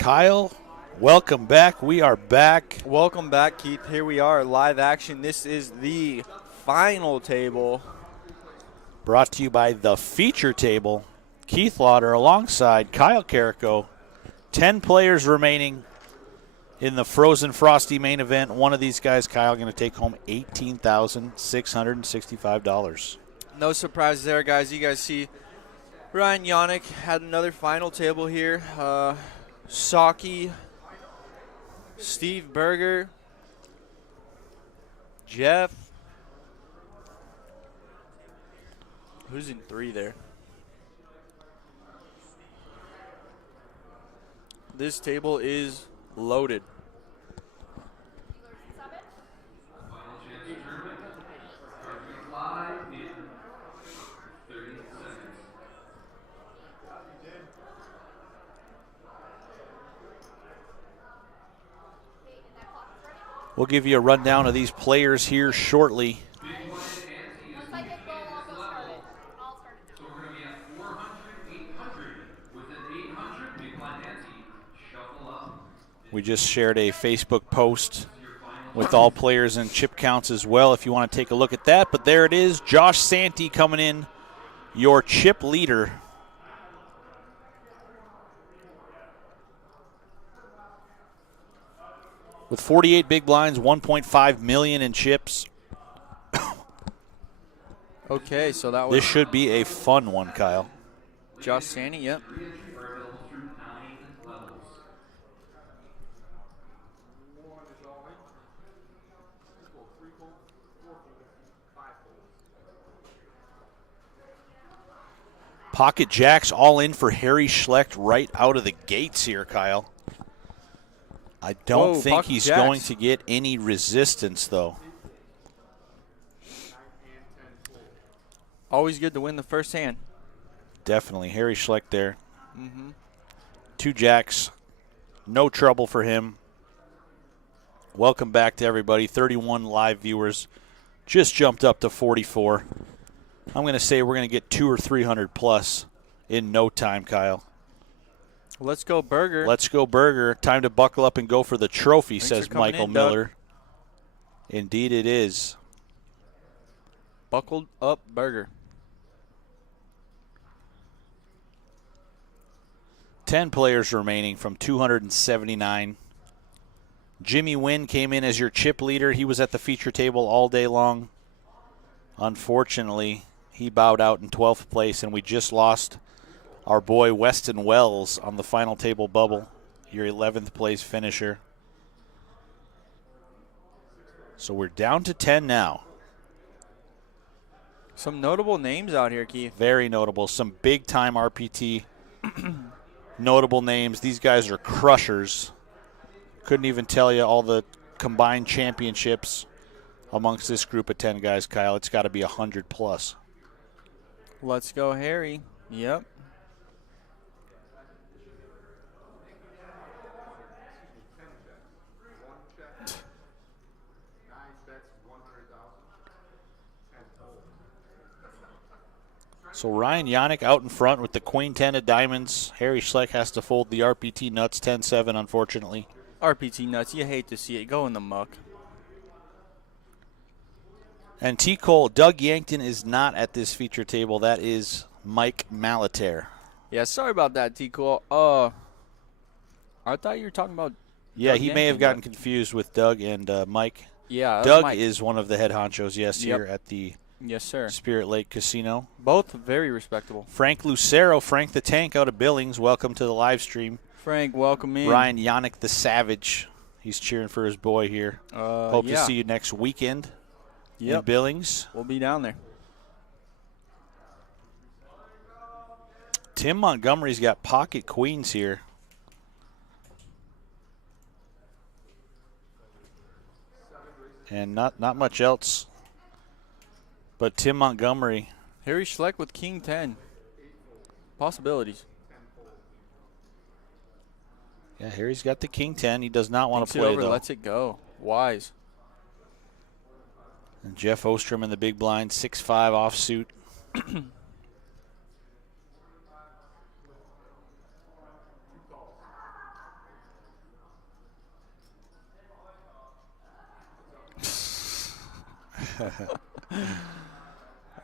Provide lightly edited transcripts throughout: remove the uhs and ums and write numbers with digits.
Kyle, welcome back. We are back. Welcome back, Keith. Here we are, live action. This is the final table. Brought to you by the feature table. Keith Lauder alongside Kyle Carrico. 10 players remaining in the Frozen Frosty main event. One of these guys, Kyle, going to take home $18,665. No surprises there, guys. You guys see Ryan Yannick had another final table here. Saki, Steve Berger, Jeff. Who's in 3 there? This table is loaded. We'll give you a rundown of these players here shortly. We just shared a Facebook post with all players and chip counts as well if you want to take a look at that. But there it is, Josh Santee coming in, your chip leader. With 48 big blinds, 1.5 million in chips. Okay, so that was this should be a fun one, Kyle. Josh Santee, yep. Pocket jacks all in for Harry Schlecht right out of the gates here, Kyle. I don't think he's going to get any resistance, though. Always good to win the first hand. Definitely. Harry Schlecht there. 2 jacks. No trouble for him. Welcome back to everybody. 31 live viewers. Just jumped up to 44. I'm going to say we're going to get 200 or 300 plus in no time, Kyle. Let's go, Burger. Let's go, Burger. Time to buckle up and go for the trophy, says Michael Miller. Indeed it is. Buckled up, Burger. 10 players remaining from 279. Jimmy Wynn came in as your chip leader. He was at the feature table all day long. Unfortunately, he bowed out in 12th place, and we just lost our boy Weston Wells on the final table bubble, your 11th place finisher. So we're down to 10 now. Some notable names out here, Keith. Very notable. Some big-time RPT notable names. These guys are crushers. Couldn't even tell you all the combined championships amongst this group of 10 guys, Kyle. It's got to be 100 plus. Let's go, Harry. Yep. So Ryan Yannick out in front with the queen 10 of diamonds. Harry Schlecht has to fold the RPT nuts 10-7, unfortunately. RPT nuts, you hate to see it. Go in the muck. And T. Cole, Doug Yankton is not at this feature table. That is Mike Malater. Yeah, sorry about that, T. Cole. I thought you were talking about Yeah, Doug he may have gotten confused with Doug and Mike. Yeah, Doug Mike is one of the head honchos, yes, here at the Spirit Lake Casino. Both very respectable. Frank Lucero, Frank the Tank out of Billings. Welcome to the live stream. Frank, welcome in. Ryan Yannick the Savage. He's cheering for his boy here. Hope to see you next weekend in Billings. We'll be down there. Tim Montgomery's got pocket queens here. And not much else. But Tim Montgomery. Harry Schlecht with king 10. Possibilities. Yeah, Harry's got the king 10. He does not want to play, though. Lets it go. Wise. And Jeff Ostrom in the big blind, 6'5" offsuit.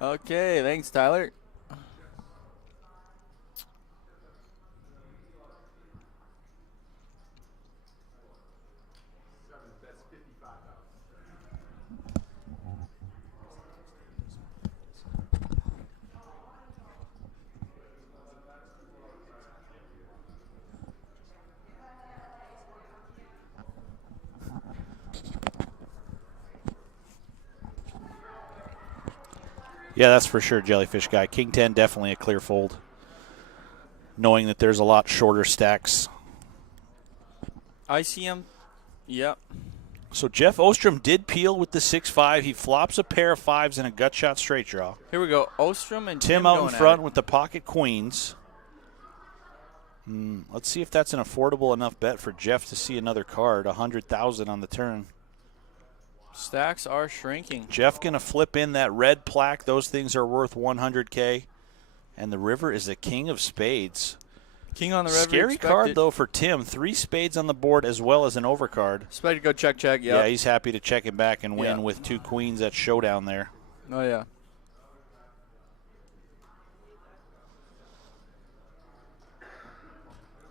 Okay, thanks, Tyler. Yeah, that's for sure, Jellyfish Guy. King 10, definitely a clear fold. Knowing that there's a lot shorter stacks. I see him. Yep. So Jeff Ostrom did peel with the 6-5. He flops a pair of fives and a gut shot straight draw. Here we go. Ostrom and Tim Tim out in going front at it. with the pocket queens. Let's see if that's an affordable enough bet for Jeff to see another card. 100,000 on the turn. Stacks are shrinking. Jeff going to flip in that red plaque. Those things are worth 100K. And the river is the king of spades. King on the river. Scary card, though, for Tim. 3 spades on the board as well as an overcard. Expect to go check. Yep. Yeah, he's happy to check it back and win with 2 queens at showdown there. Oh, yeah.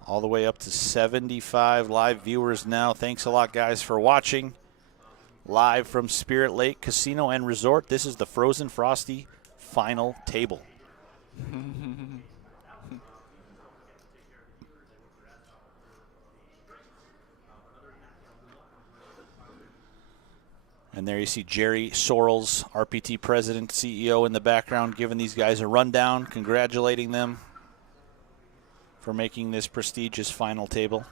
All the way up to 75 live viewers now. Thanks a lot, guys, for watching. Live from Spirit Lake Casino and Resort. This is the Frozen Frosty final table. And there you see Jerry Sorrells, RPT President, CEO in the background, giving these guys a rundown, congratulating them for making this prestigious final table.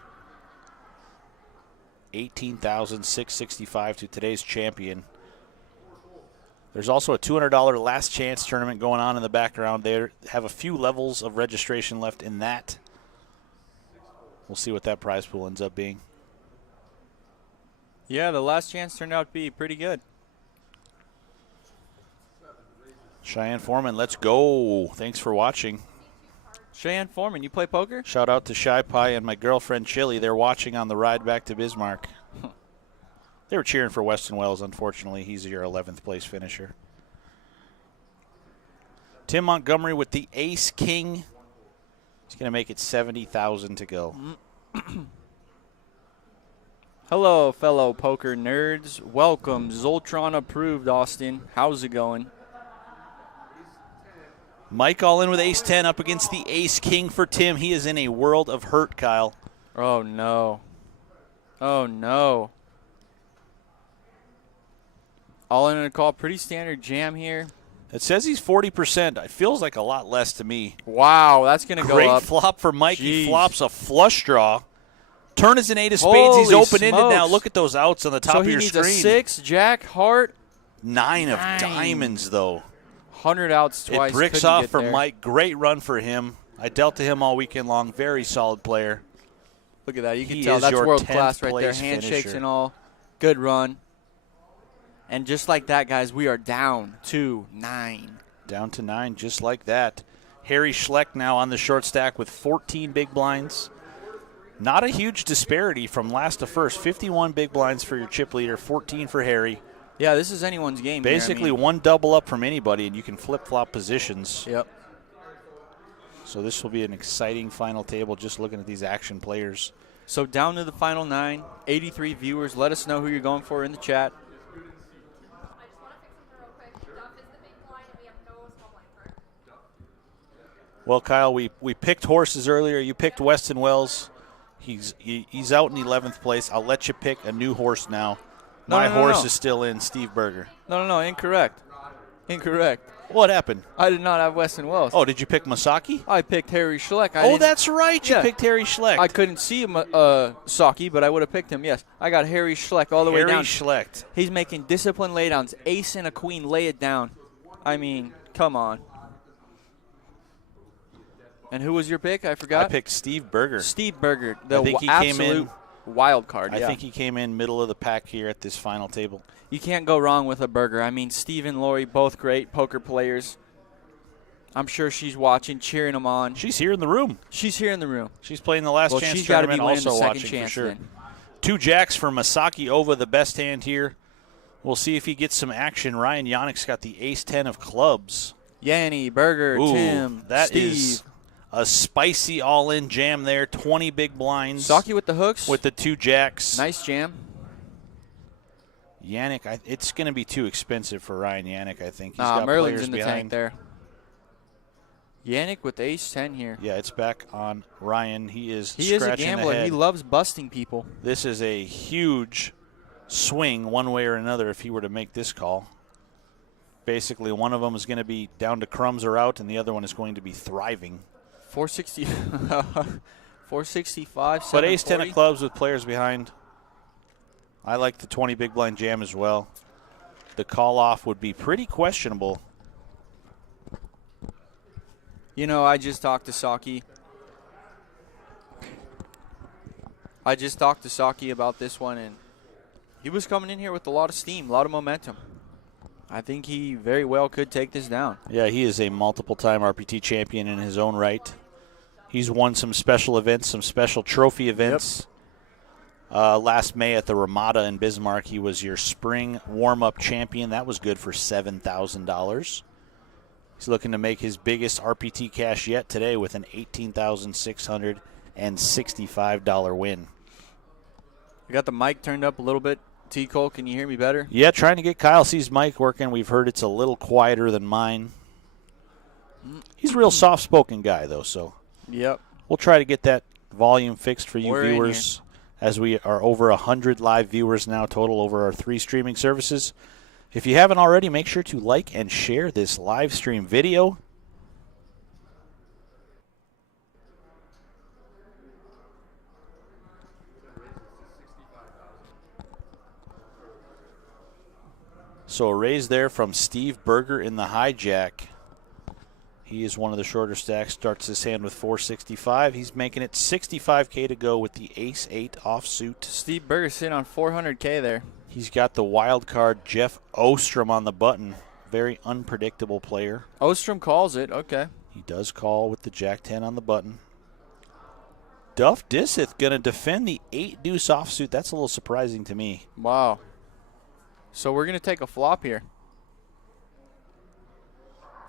$18,665 to today's champion. There's also a $200 last chance tournament going on in the background. They have a few levels of registration left in that. We'll see what that prize pool ends up being. Yeah, the last chance turned out to be pretty good. Cheyenne Foreman, let's go. Thanks for watching. Cheyenne Foreman, you play poker? Shout out to Shy Pie and my girlfriend Chili. They're watching on the ride back to Bismarck. They were cheering for Weston Wells. Unfortunately, he's your 11th place finisher. Tim Montgomery with the ace-king. He's going to make it 70,000 to go. Hello, fellow poker nerds. Welcome. Zoltron approved, Austin. How's it going? Mike all in with ace-10 up against the ace-king for Tim. He is in a world of hurt, Kyle. Oh, no. Oh, no. All in a call. Pretty standard jam here. It says he's 40%. It feels like a lot less to me. Wow, that's going to go Great up. flop for Mike. Jeez. He flops a flush draw. Turn is an 8 of spades. Holy He's open-ended smokes. now. Look at those outs on the top So of he your needs screen. a 6, jack, heart. 9 of diamonds, though. 100 outs twice. It bricks Couldn't off get for there. Mike. Great run for him. I dealt to him all weekend long. Very solid player. Look at that. You can He tell is that's your world class 10th right there. place Handshakes finisher. and all. Good run. And just like that, guys, we are down to 9. Down to 9, just like that. Harry Schleck now on the short stack with 14 big blinds. Not a huge disparity from last to first. 51 big blinds for your chip leader, 14 for Harry. Yeah, this is anyone's game. Basically here. I mean, one double up from anybody, and you can flip-flop positions. Yep. So this will be an exciting final table just looking at these action players. So down to the final 9. 83 viewers. Let us know who you're going for in the chat. Well, Kyle, we picked horses earlier. You picked Weston Wells. He's out in 11th place. I'll let you pick a new horse now. My horse is still in, Steve Berger. No, incorrect. Incorrect. What happened? I did not have Weston Wells. Oh, did you pick Masaki? I picked Harry Schleck. Oh, that's right. You Yeah. picked Harry Schleck. I couldn't see Saki, but I would have picked him, yes. I got Harry Schleck all the way Harry down. Schleck. He's making disciplined laydowns. Ace and a queen, lay it down. I mean, come on. And who was your pick? I forgot. I picked Steve Berger. Steve Berger, the I think he came absolute in, wild card. I yeah. think he came in middle of the pack here at this final table. You can't go wrong with a Berger. I mean, Steve and Lori, both great poker players. I'm sure she's watching, cheering them on. She's here in the room. She's here in the room. She's playing the last Well, chance she's got to tournament, be winning also the second watching chance for sure. then. 2 jacks for Masaki Ova, the best hand here. We'll see if he gets some action. Ryan Yannick's got the ace-10 of clubs. Yanni, Berger, Ooh, Tim, that Steve. is a spicy all-in jam there. 20 big blinds. Saki with the hooks. With the 2 jacks. Nice jam. Yannick, it's going to be too expensive for Ryan Yannick, I think. He's got Merlin's players in the behind. tank there. Yannick with ace-10 here. Yeah, it's back on Ryan. He is a scratching gambler. ahead. He loves busting people. This is a huge swing one way or another if he were to make this call. Basically, one of them is going to be down to crumbs or out, and the other one is going to be thriving. 460, 465, But ace-10 of clubs with players behind. I like the 20 big blind jam as well. The call-off would be pretty questionable. You know, I just talked to Saki. About this one, and he was coming in here with a lot of steam, a lot of momentum. I think he very well could take this down. Yeah, he is a multiple-time RPT champion in his own right. He's won some special events, some special trophy events. Yep. Last May at the Ramada in Bismarck, he was your spring warm-up champion. That was good for $7,000. He's looking to make his biggest RPT cash yet today with an $18,665 win. I got the mic turned up a little bit. T. Cole, can you hear me better? Yeah, trying to get Kyle C's mic working. We've heard it's a little quieter than mine. He's a real soft-spoken guy, though, so yep. We'll try to get that volume fixed for you We're viewers, as we are over 100 live viewers now total over our 3 streaming services. If you haven't already, make sure to like and share this live stream video. So a raise there from Steve Berger in the hijack. He is one of the shorter stacks, starts his hand with 465. He's making it $65K to go with the ace-8 offsuit. Steve Berger sitting on 400K there. He's got the wild card Jeff Ostrom on the button. Very unpredictable player. Ostrom calls it. Okay. He does call with the Jack-10 on the button. Duff Disseth going to defend the 8-deuce offsuit. That's a little surprising to me. Wow. So we're going to take a flop here.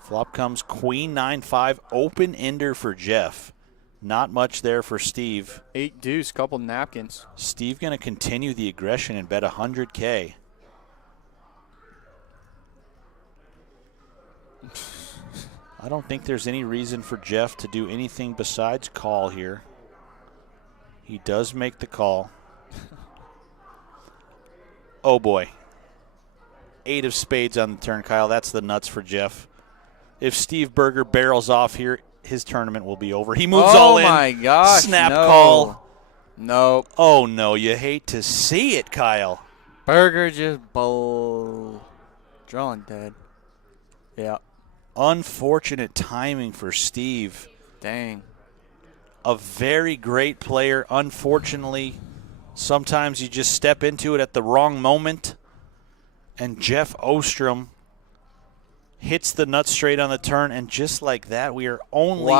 Flop comes Queen 9-5, open ender for Jeff. Not much there for Steve. 8-deuce, couple napkins. Steve going to continue the aggression and bet 100K. I don't think there's any reason for Jeff to do anything besides call here. He does make the call. Oh boy. 8 of spades on the turn, Kyle. That's the nuts for Jeff. If Steve Berger barrels off here, his tournament will be over. He moves all in. Oh, my gosh. Snap no. call. Nope. Oh, no. You hate to see it, Kyle. Berger just drawing dead. Yeah. Unfortunate timing for Steve. Dang. A very great player. Unfortunately, sometimes you just step into it at the wrong moment. And Jeff Ostrom hits the nut straight on the turn, and just like that, we are only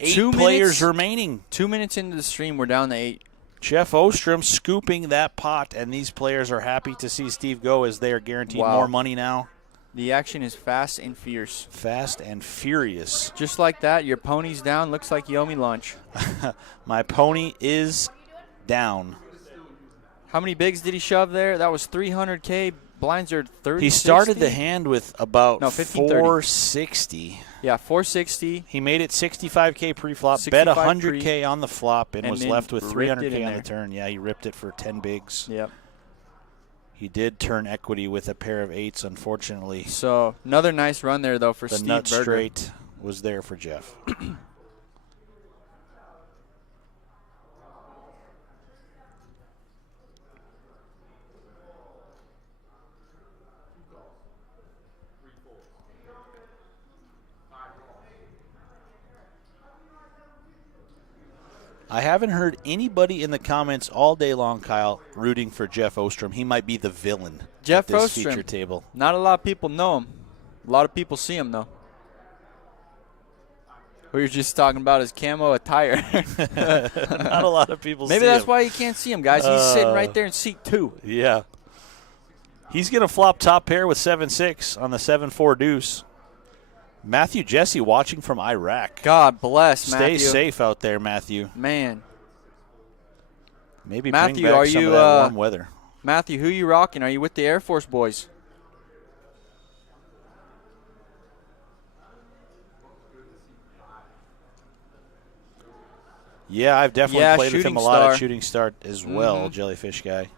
8 players remaining. 2 minutes into the stream, we're down to 8. Jeff Ostrom scooping that pot, and these players are happy to see Steve go as they are guaranteed more money now. The action is fast and fierce. Fast and furious. Just like that, your pony's down. Looks like you owe me lunch. My pony is down. How many bigs did he shove there? That was 300K. Blinds are 30. He started the hand with about 460. Yeah, 460. He made it 65K pre-flop, bet 100K on the flop, and was left with 300K on the turn. Yeah, he ripped it for 10 bigs. Yep. He did turn equity with a pair of 8s, unfortunately. So another nice run there, though, for Steve Berger. The nut straight was there for Jeff. I haven't heard anybody in the comments all day long, Kyle, rooting for Jeff Ostrom. He might be the villain Jeff at this Ostrom. feature table. Not a lot of people know him. A lot of people see him, though. We were just talking about his camo attire. Not a lot of people see him. Maybe that's why you can't see him, guys. He's sitting right there in seat 2. Yeah. He's going to flop top pair with 7-6 on the 7-4 deuce. Matthew Jesse watching from Iraq. God bless, Matthew. Stay safe out there, Matthew. Man. Maybe Matthew, bring back are some you, of that warm weather. Matthew, who you rocking? Are you with the Air Force boys? Yeah, I've definitely played with him a lot Star. at Shooting Star as well, Jellyfish guy.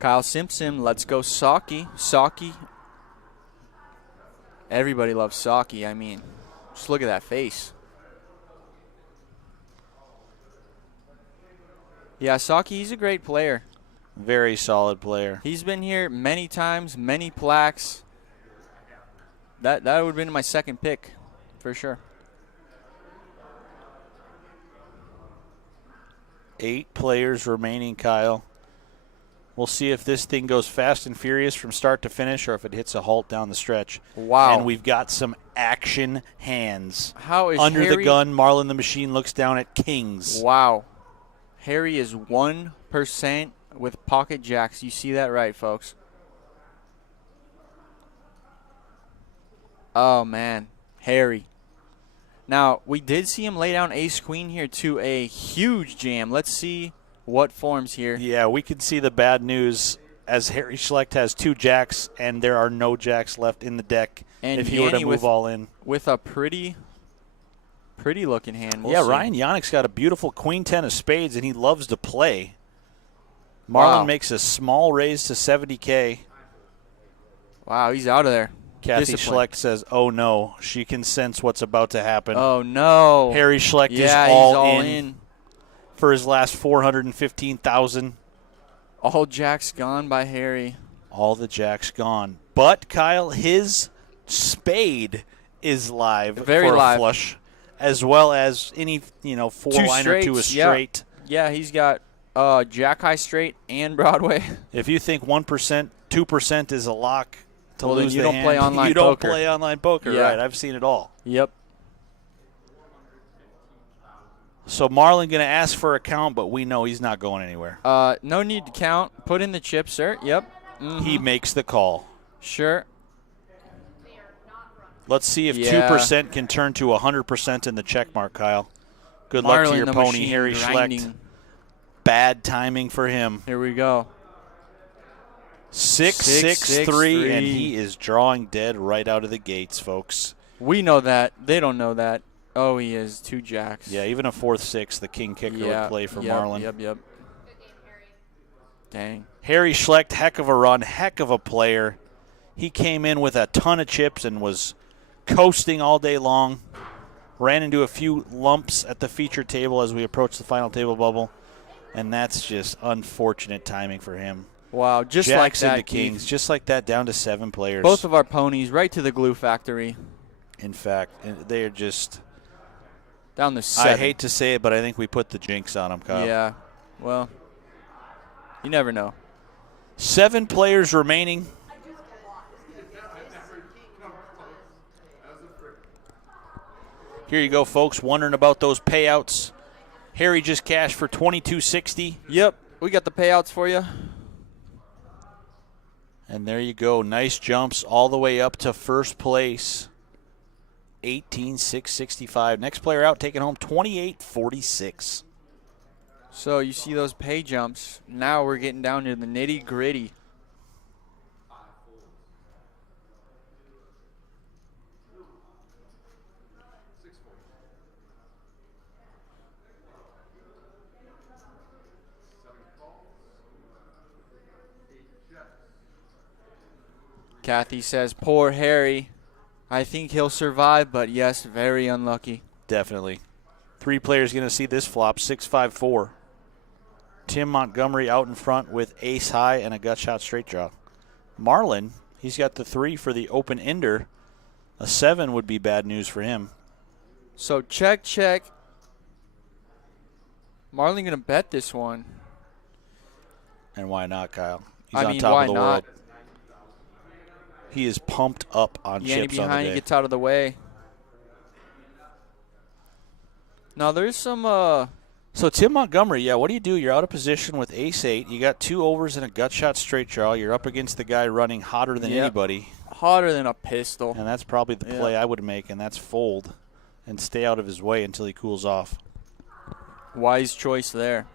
Kyle Simpson, let's go Saki. Saki. Everybody loves Saki. I mean, just look at that face. Yeah, Saki, he's a great player. Very solid player. He's been here many times, many plaques. That would have been my second pick, for sure. 8 players remaining, Kyle. We'll see if this thing goes fast and furious from start to finish or if it hits a halt down the stretch. Wow. And we've got some action hands. How is Under Harry? the gun, Marlon the Machine looks down at kings. Wow. Harry is 1% with pocket jacks. You see that right, folks. Oh, man. Harry. Now, we did see him lay down ace-queen here to a huge jam. Let's see what forms here. Yeah, we can see the bad news as Harry Schlecht has 2 jacks and there are no jacks left in the deck And if he were to Yanni move all in. With a pretty looking hand. We'll yeah, see. Ryan Yannick's got a beautiful queen 10 of spades and he loves to play. Marlon Wow. makes a small raise to 70K. Wow, he's out of there. Kathy Discipline. Schlecht says, oh no, she can sense what's about to happen. Oh, no. Harry Schlecht is He's all in for his last $415,000. All jacks gone by Harry. All the jacks gone. But, Kyle, his spade is live Very for live. a flush, as well as any, 4-liner to a straights, yeah. straight. Yeah, he's got jack high straight and Broadway. If you think 1%, 2% is a lock to Well, then lose you the don't hand, play online you don't poker. play online poker, Yeah. right? I've seen it all. Yep. So Marlon going to ask for a count, but we know he's not going anywhere. No need to count. Put in the chip, sir. Yep. He makes the call. Sure. Let's see if Yeah. 2% can turn to 100% in the check mark, Kyle. Good luck to Marlon your the pony, Machine Harry grinding. Schlecht. Bad timing for him. Here we go. 6-6-3, and he is drawing dead right out of the gates, folks. We know that. They don't know that. Oh, he is. 2 jacks. Yeah, even a 4th-6, the king kicker would play for Marlon. Yep. Dang. Harry Schlecht, heck of a run, heck of a player. He came in with a ton of chips and was coasting all day long. Ran into a few lumps at the feature table as we approached the final table bubble, and that's just unfortunate timing for him. Wow, just Jacks like that, into kings, just like that, down to 7 players. Both of our ponies right to the glue factory. In fact, they are just... Down to 7. I hate to say it, but I think we put the jinx on them, Kyle. Yeah, well, you never know. 7 players remaining. Here you go, folks, wondering about those payouts. Harry just cashed for $22.60. Yep, we got the payouts for you. And there you go. Nice jumps all the way up to first place. 18,665. Next player out taking home 28.46. So you see those pay jumps. Now we're getting down to the nitty gritty. Kathy says, poor Harry. I think he'll survive, but yes, very unlucky. Definitely. 3 players going to see this flop, 6-5-4. Tim Montgomery out in front with ace high and a gut shot straight draw. Marlon, he's got the 3 for the open ender. A 7 would be bad news for him. So check. Marlon going to bet this one. And why not, Kyle? He's I on mean, top why of the not? world. He is pumped up on Yanni chips on the behind, day. he gets out of the way. Now there's some So Tim Montgomery, yeah, what do you do? You're out of position with ace-8. You got 2 overs and a gut shot straight draw. You're up against the guy running hotter than anybody. Hotter than a pistol. And that's probably the play I would make, and that's fold and stay out of his way until he cools off. Wise choice there.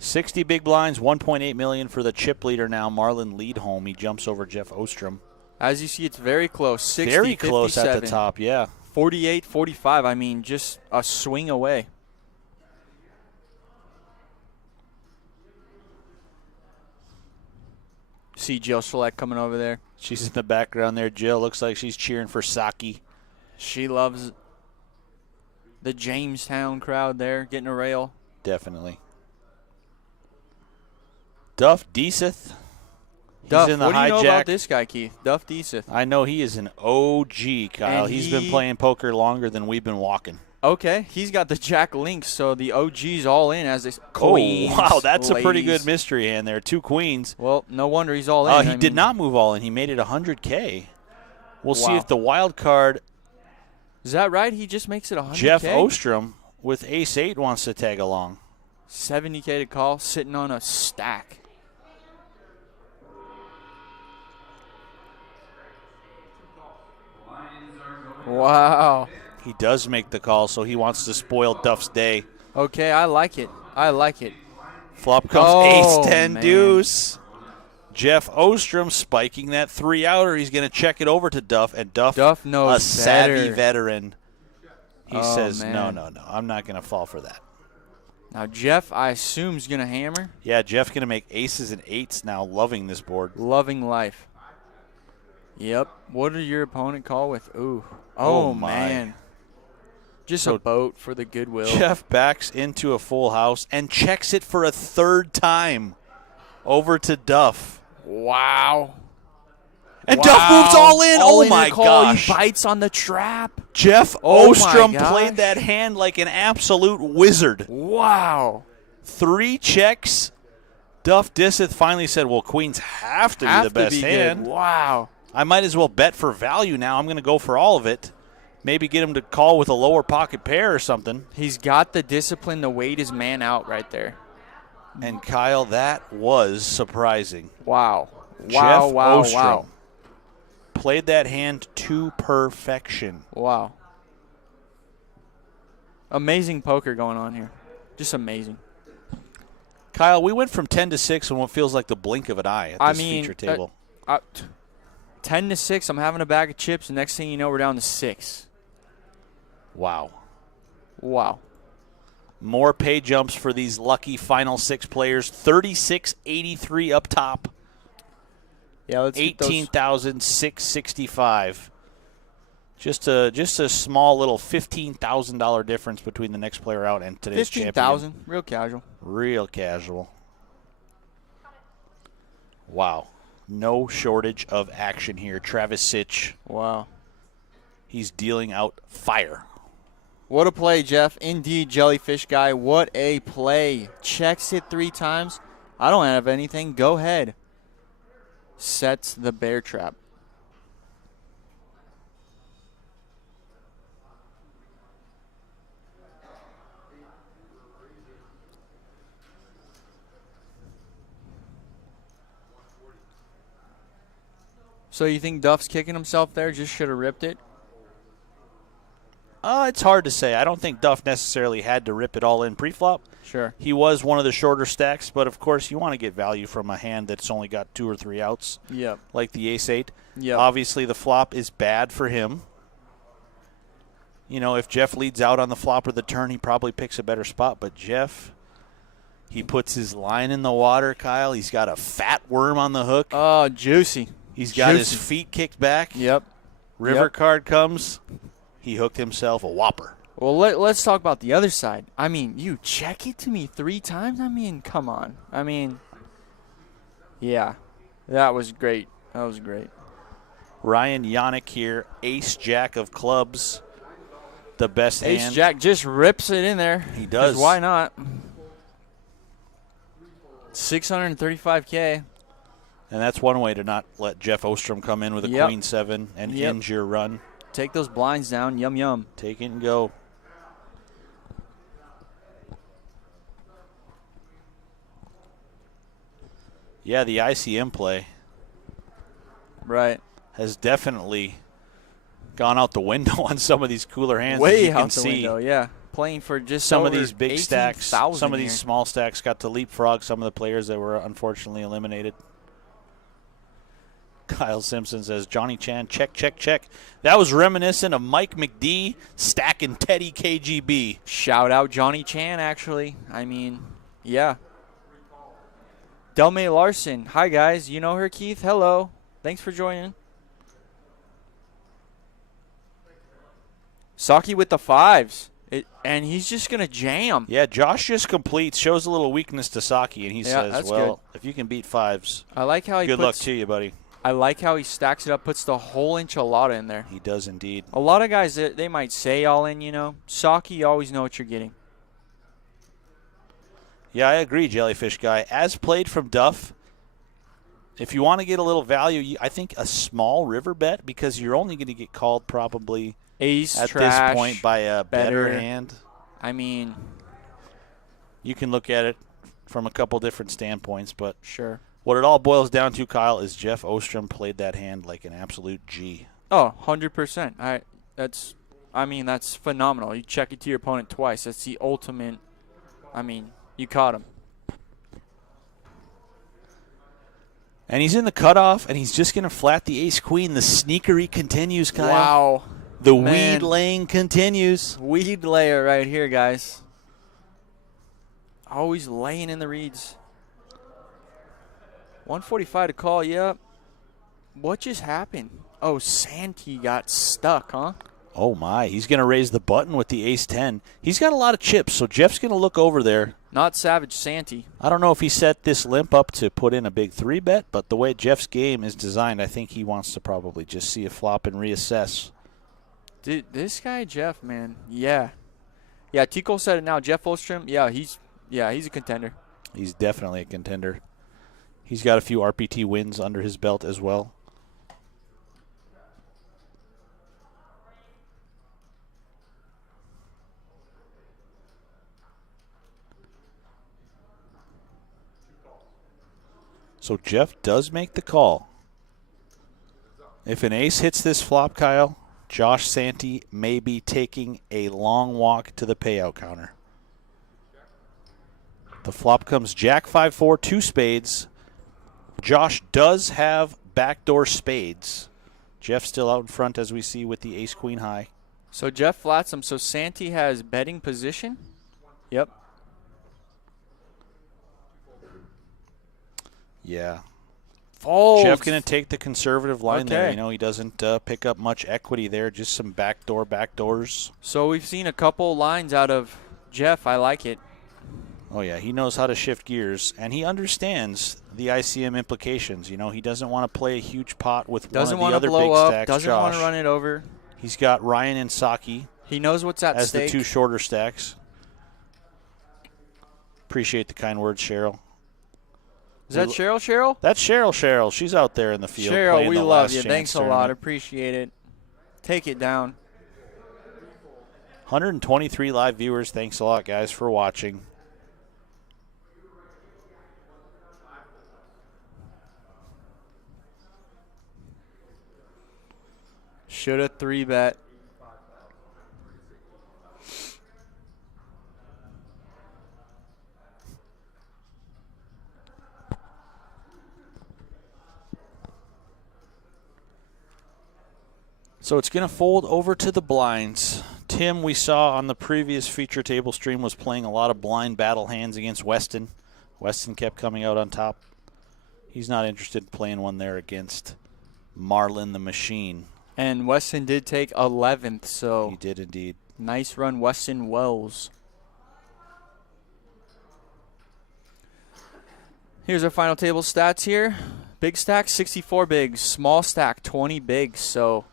$60 big blinds, $1.8 million for the chip leader now, Marlon Leadholm. He jumps over Jeff Ostrom. As you see, it's very close. 60, very close 57. at the top, yeah. 48, 45. I mean, just a swing away. See Jill Select coming over there. She's in the background there. Jill looks like she's cheering for Saki. She loves the Jamestown crowd there, getting a rail. Definitely. Duff Deeseth. Duff, in the what do you know hijack. about this guy, Keith? Duff Deeseth. I know he is an OG, Kyle. He's been playing poker longer than we've been walking. Okay, he's got the Jack Links, so the OG's all in as they queens. Oh, wow, that's ladies. a pretty good mystery hand there. 2 queens. Well, no wonder he's all in. He did not move all in. He made it 100K. We'll see Wow. if the wild card, Is that right? He just makes it 100K? Jeff Ostrom, with ace-8 wants to tag along. 70K to call, sitting on a stack. Wow. He does make the call, so he wants to spoil Duff's day. Okay, I like it. I like it. Flop comes ace-10 man. deuce. Jeff Ostrom spiking that 3-outer. He's going to check it over to Duff, and Duff knows a savvy better. veteran. He says, man. no, I'm not going to fall for that. Now, Jeff, I assume, is going to hammer. Yeah, Jeff's going to make aces and 8s now, loving this board. Loving life. Yep. What did your opponent call with? Ooh. Oh my. man. Just a boat for the goodwill. Jeff backs into a full house and checks it for a 3rd time over to Duff. Wow. And Duff moves all in. All oh, in my a call. gosh. He bites on the trap. Jeff Oh, Ostrom my gosh. played that hand like an absolute wizard. Wow. 3 checks. Duff Deeseth finally said, well, queens have to be the best hand. Good. Wow. I might as well bet for value now. I'm going to go for all of it. Maybe get him to call with a lower pocket pair or something. He's got the discipline to wait his man out right there. And, Kyle, that was surprising. Wow. Jeff Wow. Ostrom played that hand to perfection. Wow. Amazing poker going on here. Just amazing. Kyle, we went from 10 to 6 in what feels like the blink of an eye at this feature table. 10 to 6, I'm having a bag of chips, and next thing you know, we're down to 6. Wow. Wow. More pay jumps for these lucky final 6 players. 36.83 up top. Yeah, let's get those. 18,665. Just a small little $15,000 difference between the next player out and today's champion. 15,000, real casual. Real casual. Wow. No shortage of action here. Travis Sitch. Wow. He's dealing out fire. What a play, Jeff. Indeed, Jellyfish Guy. What a play. Checks it 3 times. I don't have anything. Go ahead. Sets the bear trap. So you think Duff's kicking himself there? Just should have ripped it? It's hard to say. I don't think Duff necessarily had to rip it all in pre-flop. Sure. He was one of the shorter stacks, but of course you want to get value from a hand that's only got 2 or 3 outs. Yep. Like the ace-8. Yep. Obviously the flop is bad for him. You know, if Jeff leads out on the flop or the turn, he probably picks a better spot. But Jeff, he puts his line in the water, Kyle. He's got a fat worm on the hook. Oh, juicy. He's got his feet kicked back. Yep. River card comes. He hooked himself a whopper. Well, let's talk about the other side. I mean, you check it to me 3 times? I mean, come on. I mean, yeah, that was great. That was great. Ryan Yannick here, ace-jack of clubs. The best hand. Ace-jack just rips it in there. He does. Why not? $635K. And that's one way to not let Jeff Ostrom come in with a queen 7 and end your run. Take those blinds down. Yum, yum. Take it and go. Yeah, the ICM play Right. has definitely gone out the window on some of these cooler hands. Way you out can the see. window, yeah. Playing for just Some over of these big stacks, some 18,000 of these here. small stacks got to leapfrog some of the players that were unfortunately eliminated. Kyle Simpson says, Johnny Chan, check, check, check. That was reminiscent of Mike McD stacking Teddy KGB. Shout out Johnny Chan, actually. I mean, yeah. Delmay Larson. Hi, guys. You know her, Keith? Hello. Thanks for joining. Saki with the 5s. And he's just going to jam. Yeah, Josh just completes, shows a little weakness to Saki, and he says, that's well, good. if you can beat 5s, I like how he good luck to you, buddy. I like how he stacks it up, puts the whole enchilada in there. He does indeed. A lot of guys, they might say all in, you know. Saki, you always know what you're getting. Yeah, I agree, Jellyfish Guy. As played from Duff, if you want to get a little value, I think a small river bet, because you're only going to get called probably Ace, at trash, this point by a better hand. I mean, you can look at it from a couple different standpoints, but sure. What it all boils down to, Kyle, is Jeff Ostrom played that hand like an absolute G. Oh, 100%. That's phenomenal. You check it to your opponent twice. That's the ultimate. I mean, you caught him. And he's in the cutoff, and he's just going to flat the ace-queen. The sneakery continues, Kyle. Wow. The Man. weed laying continues. Weed layer right here, guys. Always laying in the reeds. 145 to call, yep. What just happened? Oh, Santee got stuck, huh? Oh, my. He's going to raise the button with the ace-10. He's got a lot of chips, so Jeff's going to look over there. Not Savage Santee. I don't know if he set this limp up to put in a big 3-bet, but the way Jeff's game is designed, I think he wants to probably just see a flop and reassess. Dude, this guy, Jeff, man, yeah. Yeah, Tico said it now. Jeff Ostrom, he's a contender. He's definitely a contender. He's got a few RPT wins under his belt as well. So Jeff does make the call. If an ace hits this flop, Kyle, Josh Santee may be taking a long walk to the payout counter. The flop comes Jack 5-4, 2 spades. Josh does have backdoor spades. Jeff's still out in front, as we see, with the ace-queen high. So Jeff flats him. So Santee has betting position? Yep. Yeah. Folds. Jeff going to take the conservative line there. Okay. You know, he doesn't pick up much equity there, just some backdoors. So we've seen a couple lines out of Jeff. I like it. Oh, yeah, he knows how to shift gears, and he understands the ICM implications. You know, he doesn't want to play a huge pot with one of the other big stacks. Doesn't want to run it over. He's got Ryan and Saki. He knows what's at as stake. the 2 shorter stacks. Appreciate the kind words, Cheryl. Is that Cheryl? That's Cheryl. She's out there in the field. Cheryl, we love you. Thanks a lot. Tournament. Appreciate it. Take it down. 123 live viewers. Thanks a lot, guys, for watching. Should have 3-bet. So it's going to fold over to the blinds. Tim, we saw on the previous feature table stream, was playing a lot of blind battle hands against Weston. Weston kept coming out on top. He's not interested in playing one there against Marlin the Machine. And Weston did take 11th, so he did indeed. Nice run, Weston Wells. Here's our final table stats here. Big stack, 64 bigs. Small stack, 20 bigs. So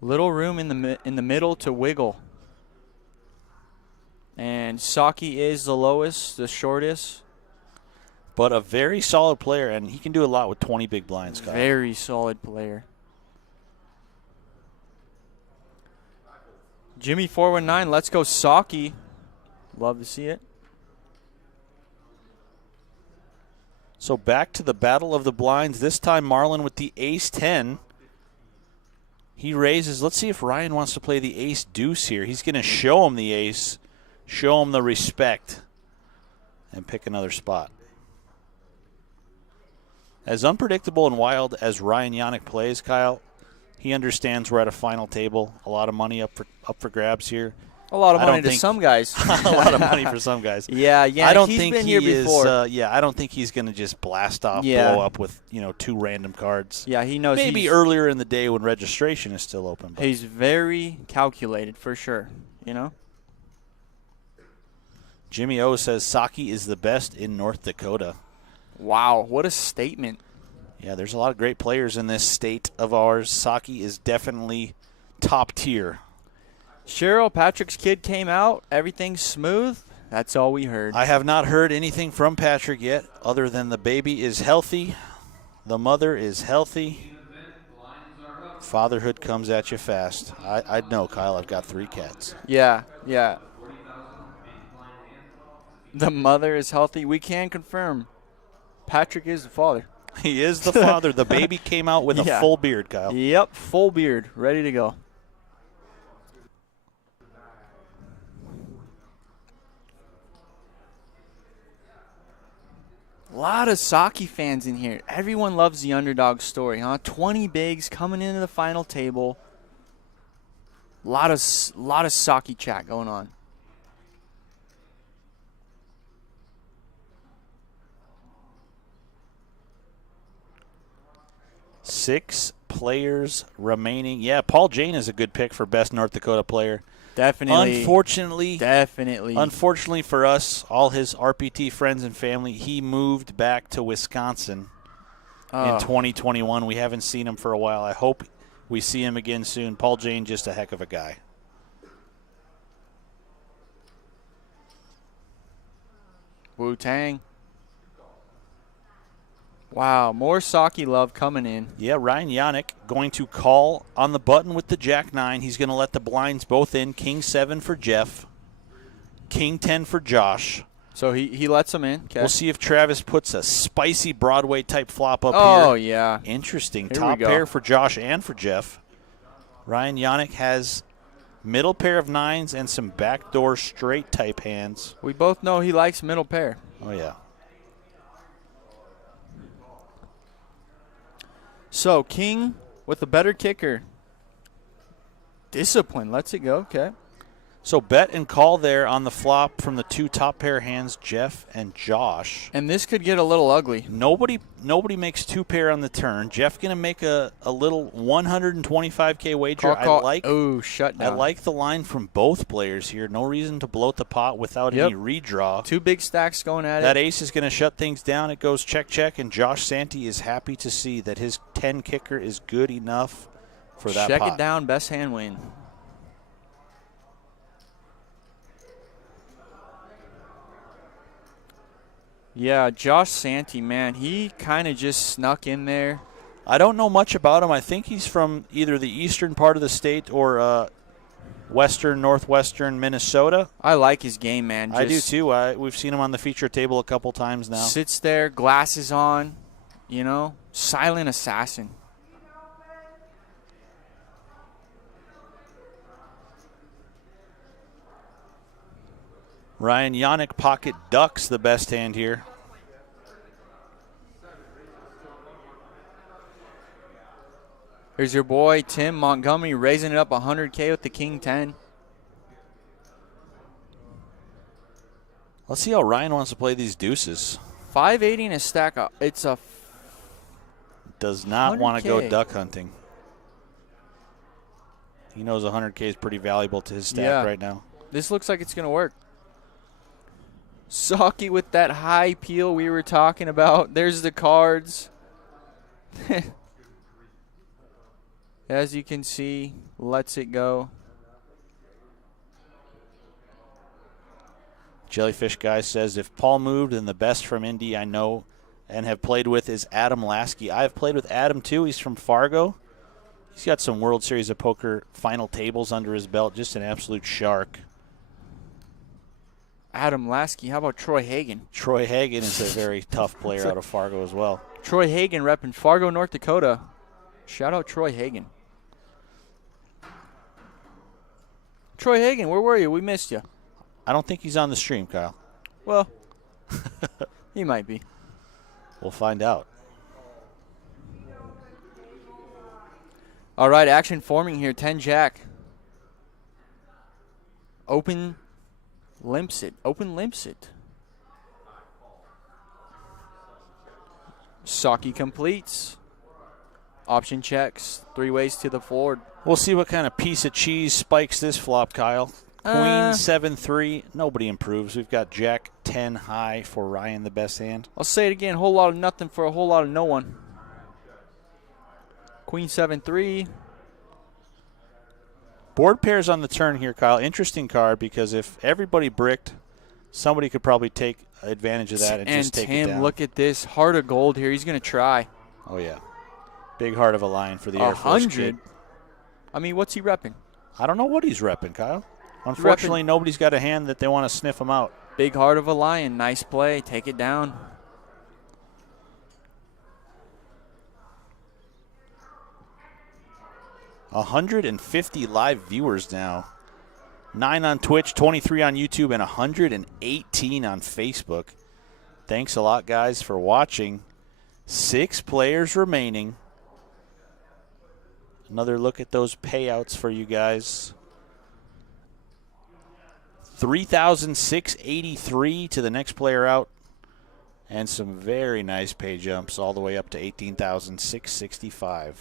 little room in the middle to wiggle. And Saki is the lowest, the shortest. But a very solid player, and he can do a lot with 20 big blinds, Kyle. Very solid player. Jimmy 419, let's go Saki. Love to see it. So back to the battle of the blinds. This time Marlon with the ace-10. He raises. Let's see if Ryan wants to play the ace-deuce here. He's going to show him the ace, show him the respect, and pick another spot. As unpredictable and wild as Ryan Yannick plays, Kyle, he understands we're at a final table. A lot of money up for grabs here. A lot of money to some guys. A lot of money for some guys. Yeah. I don't he's think been he here is. before. I don't think he's going to just blast off, blow up with 2 random cards. Yeah, he knows. Maybe earlier in the day when registration is still open. But. He's very calculated for sure. Jimmy O says Saki is the best in North Dakota. Wow, what a statement. Yeah, there's a lot of great players in this state of ours. Saki is definitely top tier. Cheryl, Patrick's kid came out. Everything's smooth. That's all we heard. I have not heard anything from Patrick yet other than the baby is healthy. The mother is healthy. Fatherhood comes at you fast. I know, Kyle. I've got 3 cats. Yeah. The mother is healthy. We can confirm Patrick is the father. He is the father. The baby came out with a full beard, Kyle. Yep, full beard. Ready to go. A lot of Saki fans in here. Everyone loves the underdog story, huh? 20 bigs coming into the final table. A lot of Saki chat going on. Six players remaining. Yeah, Paul Jane is a good pick for best North Dakota player. Definitely. Unfortunately for us, all his RPT friends and family, he moved back to Wisconsin in 2021. We haven't seen him for a while. I hope we see him again soon. Paul Jane, just a heck of a guy. Wu-Tang. Wow, more Saki love coming in. Yeah, Ryan Yannick going to call on the button with the Jack-9. He's going to let the blinds both in. King-7 for Jeff. King-10 for Josh. So he lets them in. Okay. We'll see if Travis puts a spicy Broadway-type flop up here. Oh, yeah. Interesting. Here Top pair for Josh and for Jeff. Ryan Yannick has middle pair of 9s and some backdoor straight-type hands. We both know he likes middle pair. Oh, yeah. So, King with a better kicker. Discipline lets it go. Okay. So, bet and call there on the flop from the 2 top pair hands, Jeff and Josh. And this could get a little ugly. Nobody makes 2 pair on the turn. Jeff going to make a little 125K wager. Shutdown. I like the line from both players here. No reason to bloat the pot without any redraw. 2 big stacks going at it. That ace is going to shut things down. It goes check, check, and Josh Santee is happy to see that his 10 kicker is good enough for that pot. Check it down, best hand win. Yeah, Josh Santee, man, he kind of just snuck in there. I don't know much about him. I think he's from either the eastern part of the state or western, northwestern Minnesota. I like his game, man. I do too. We've seen him on the feature table a couple times now. Sits there, glasses on, silent assassin. Ryan Yannick pocket ducks the best hand here. Here's your boy, Tim Montgomery, raising it up 100K with the King 10. Let's see how Ryan wants to play these deuces. 580 in a stack. It's a does not 100K. Want to go duck hunting. He knows 100K is pretty valuable to his stack right now. This looks like it's going to work. Saki with that high peel we were talking about. There's the cards. As you can see, lets it go. Jellyfish Guy says, if Paul moved, then the best from Indy I know and have played with is Adam Lasky. I have played with Adam, too. He's from Fargo. He's got some World Series of Poker final tables under his belt. Just an absolute shark. Adam Lasky. How about Troy Hagan? Troy Hagan is a very tough player out of Fargo as well. Troy Hagan repping Fargo, North Dakota. Shout out Troy Hagan. Troy Hagan, where were you? We missed you. I don't think he's on the stream, Kyle. Well, he might be. We'll find out. All right, action forming here. 10 Jack. Open limps it. Saki completes. Option checks. 3 ways to the forward. We'll see what kind of piece of cheese spikes this flop, Kyle. Queen 7-3. Nobody improves. We've got Jack 10 high for Ryan, the best hand. I'll say it again. Whole lot of nothing for a whole lot of no one. Queen 7-3. Board pairs on the turn here, Kyle. Interesting card because if everybody bricked, somebody could probably take advantage of that and just take it down. Look at this. Heart of gold here. He's going to try. Oh, yeah. Big heart of a lion for the Air Force kid. I mean, what's he repping? I don't know what he's repping, Kyle. Unfortunately, nobody's got a hand that they want to sniff him out. Big heart of a lion. Nice play. Take it down. $150 live viewers now. 9 on Twitch, 23 on YouTube, and 118 on Facebook. Thanks a lot, guys, for watching. 6 players remaining. Another look at those payouts for you guys. $3,683 to the next player out. And some very nice pay jumps all the way up to $18,665.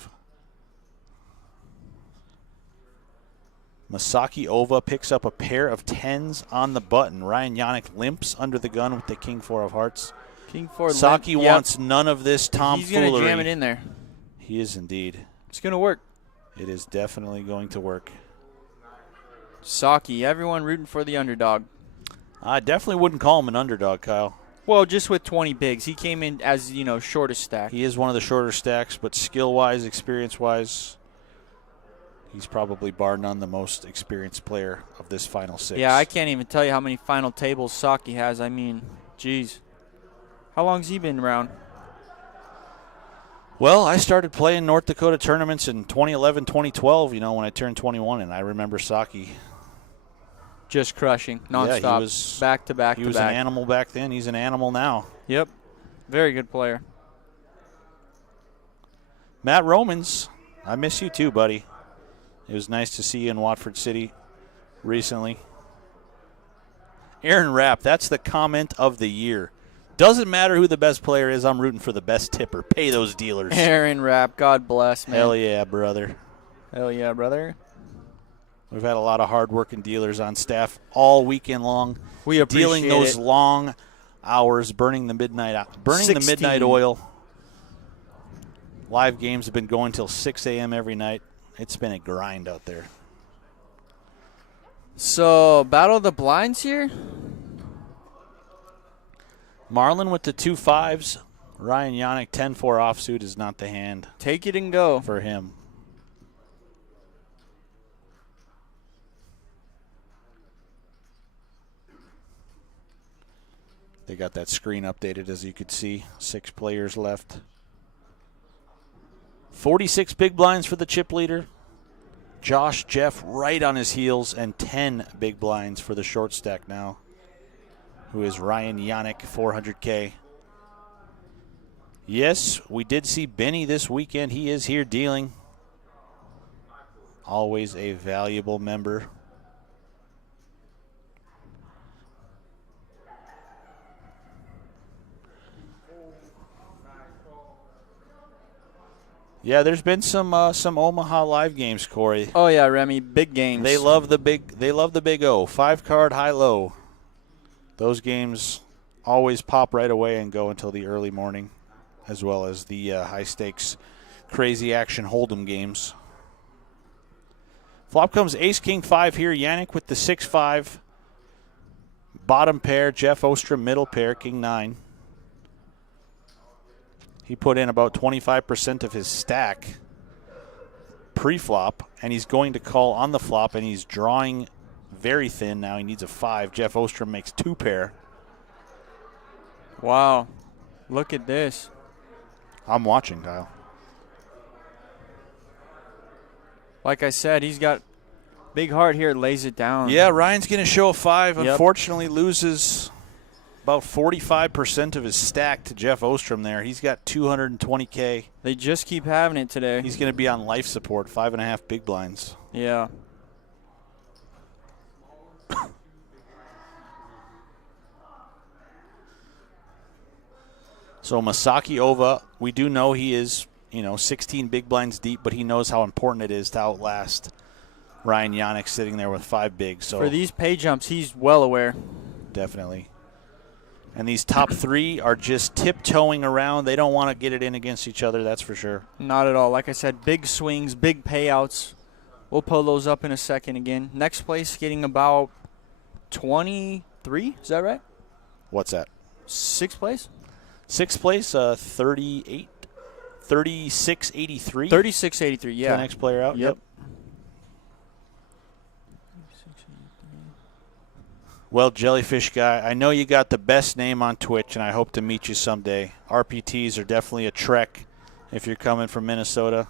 Masaki Ova picks up a pair of 10s on the button. Ryan Yannick limps under the gun with the King 4 of hearts. King 4 Saki wants none of this tomfoolery. He's going to jam it in there. He is indeed. It's going to work. It is definitely going to work. Saki, everyone rooting for the underdog. I definitely wouldn't call him an underdog, Kyle. Well, just with 20 bigs. He came in as, shortest stack. He is one of the shorter stacks, but skill-wise, experience-wise, he's probably bar none the most experienced player of this final 6. Yeah, I can't even tell you how many final tables Saki has. I mean, geez. How long's he been around? Well, I started playing North Dakota tournaments in 2011, 2012, when I turned 21, and I remember Saki. Just crushing, nonstop, yeah, he was, back to back He to was back. An animal back then. He's an animal now. Yep. Very good player. Matt Romans, I miss you too, buddy. It was nice to see you in Watford City recently. Aaron Rapp, that's the comment of the year. Doesn't matter who the best player is, I'm rooting for the best tipper. Pay those dealers. Aaron Rapp, God bless, man. Hell yeah, brother. Hell yeah, brother. We've had a lot of hard-working dealers on staff all weekend long. We appreciate dealing those long hours, burning the midnight oil. Live games have been going till 6 a.m. every night. It's been a grind out there. So, battle of the blinds here? Marlin with the 2 5s. Ryan Yannick, 10-4 offsuit is not the hand. Take it and go. For him. They got that screen updated, as you could see. 6 players left. 46 big blinds for the chip leader. Josh Jeff right on his heels, and 10 big blinds for the short stack now, who is Ryan Yannick, 400K. Yes, we did see Benny this weekend. He is here dealing. Always a valuable member. Yeah, there's been some Omaha live games, Corey. Oh yeah, Remy, big games. They love the big O. 5-card high-low. Those games always pop right away and go until the early morning, as well as the high-stakes, crazy action hold'em games. Flop comes Ace-King 5 here. Yannick with the 6-5. Bottom pair, Jeff Ostrom, middle pair, King 9. He put in about 25% of his stack pre-flop, and he's going to call on the flop, and he's drawing very thin. Now he needs a 5. Jeff Ostrom makes 2 pair. Wow. Look at this. I'm watching, Kyle. Like I said, he's got big heart here, lays it down. Yeah, Ryan's going to show a 5. Yep. Unfortunately, loses about 45% of his stack to Jeff Ostrom there. He's got 220K. They just keep having it today. He's going to be on life support, 5.5 big blinds. Yeah. So Masaki Ova, we do know he is, 16 big blinds deep, but he knows how important it is to outlast Ryan Yannick sitting there with 5 bigs. So for these pay jumps, he's well aware. Definitely. And these top 3 are just tiptoeing around. They don't want to get it in against each other, that's for sure. Not at all. Like I said, big swings, big payouts. We'll pull those up in a second again. Next place getting about 23. Is that right? What's that? 6th place? 6th place, 36.83. 36.83, yeah. The next player out. Yep. Well, Jellyfish Guy, I know you got the best name on Twitch, and I hope to meet you someday. RPTs are definitely a trek if you're coming from Minnesota.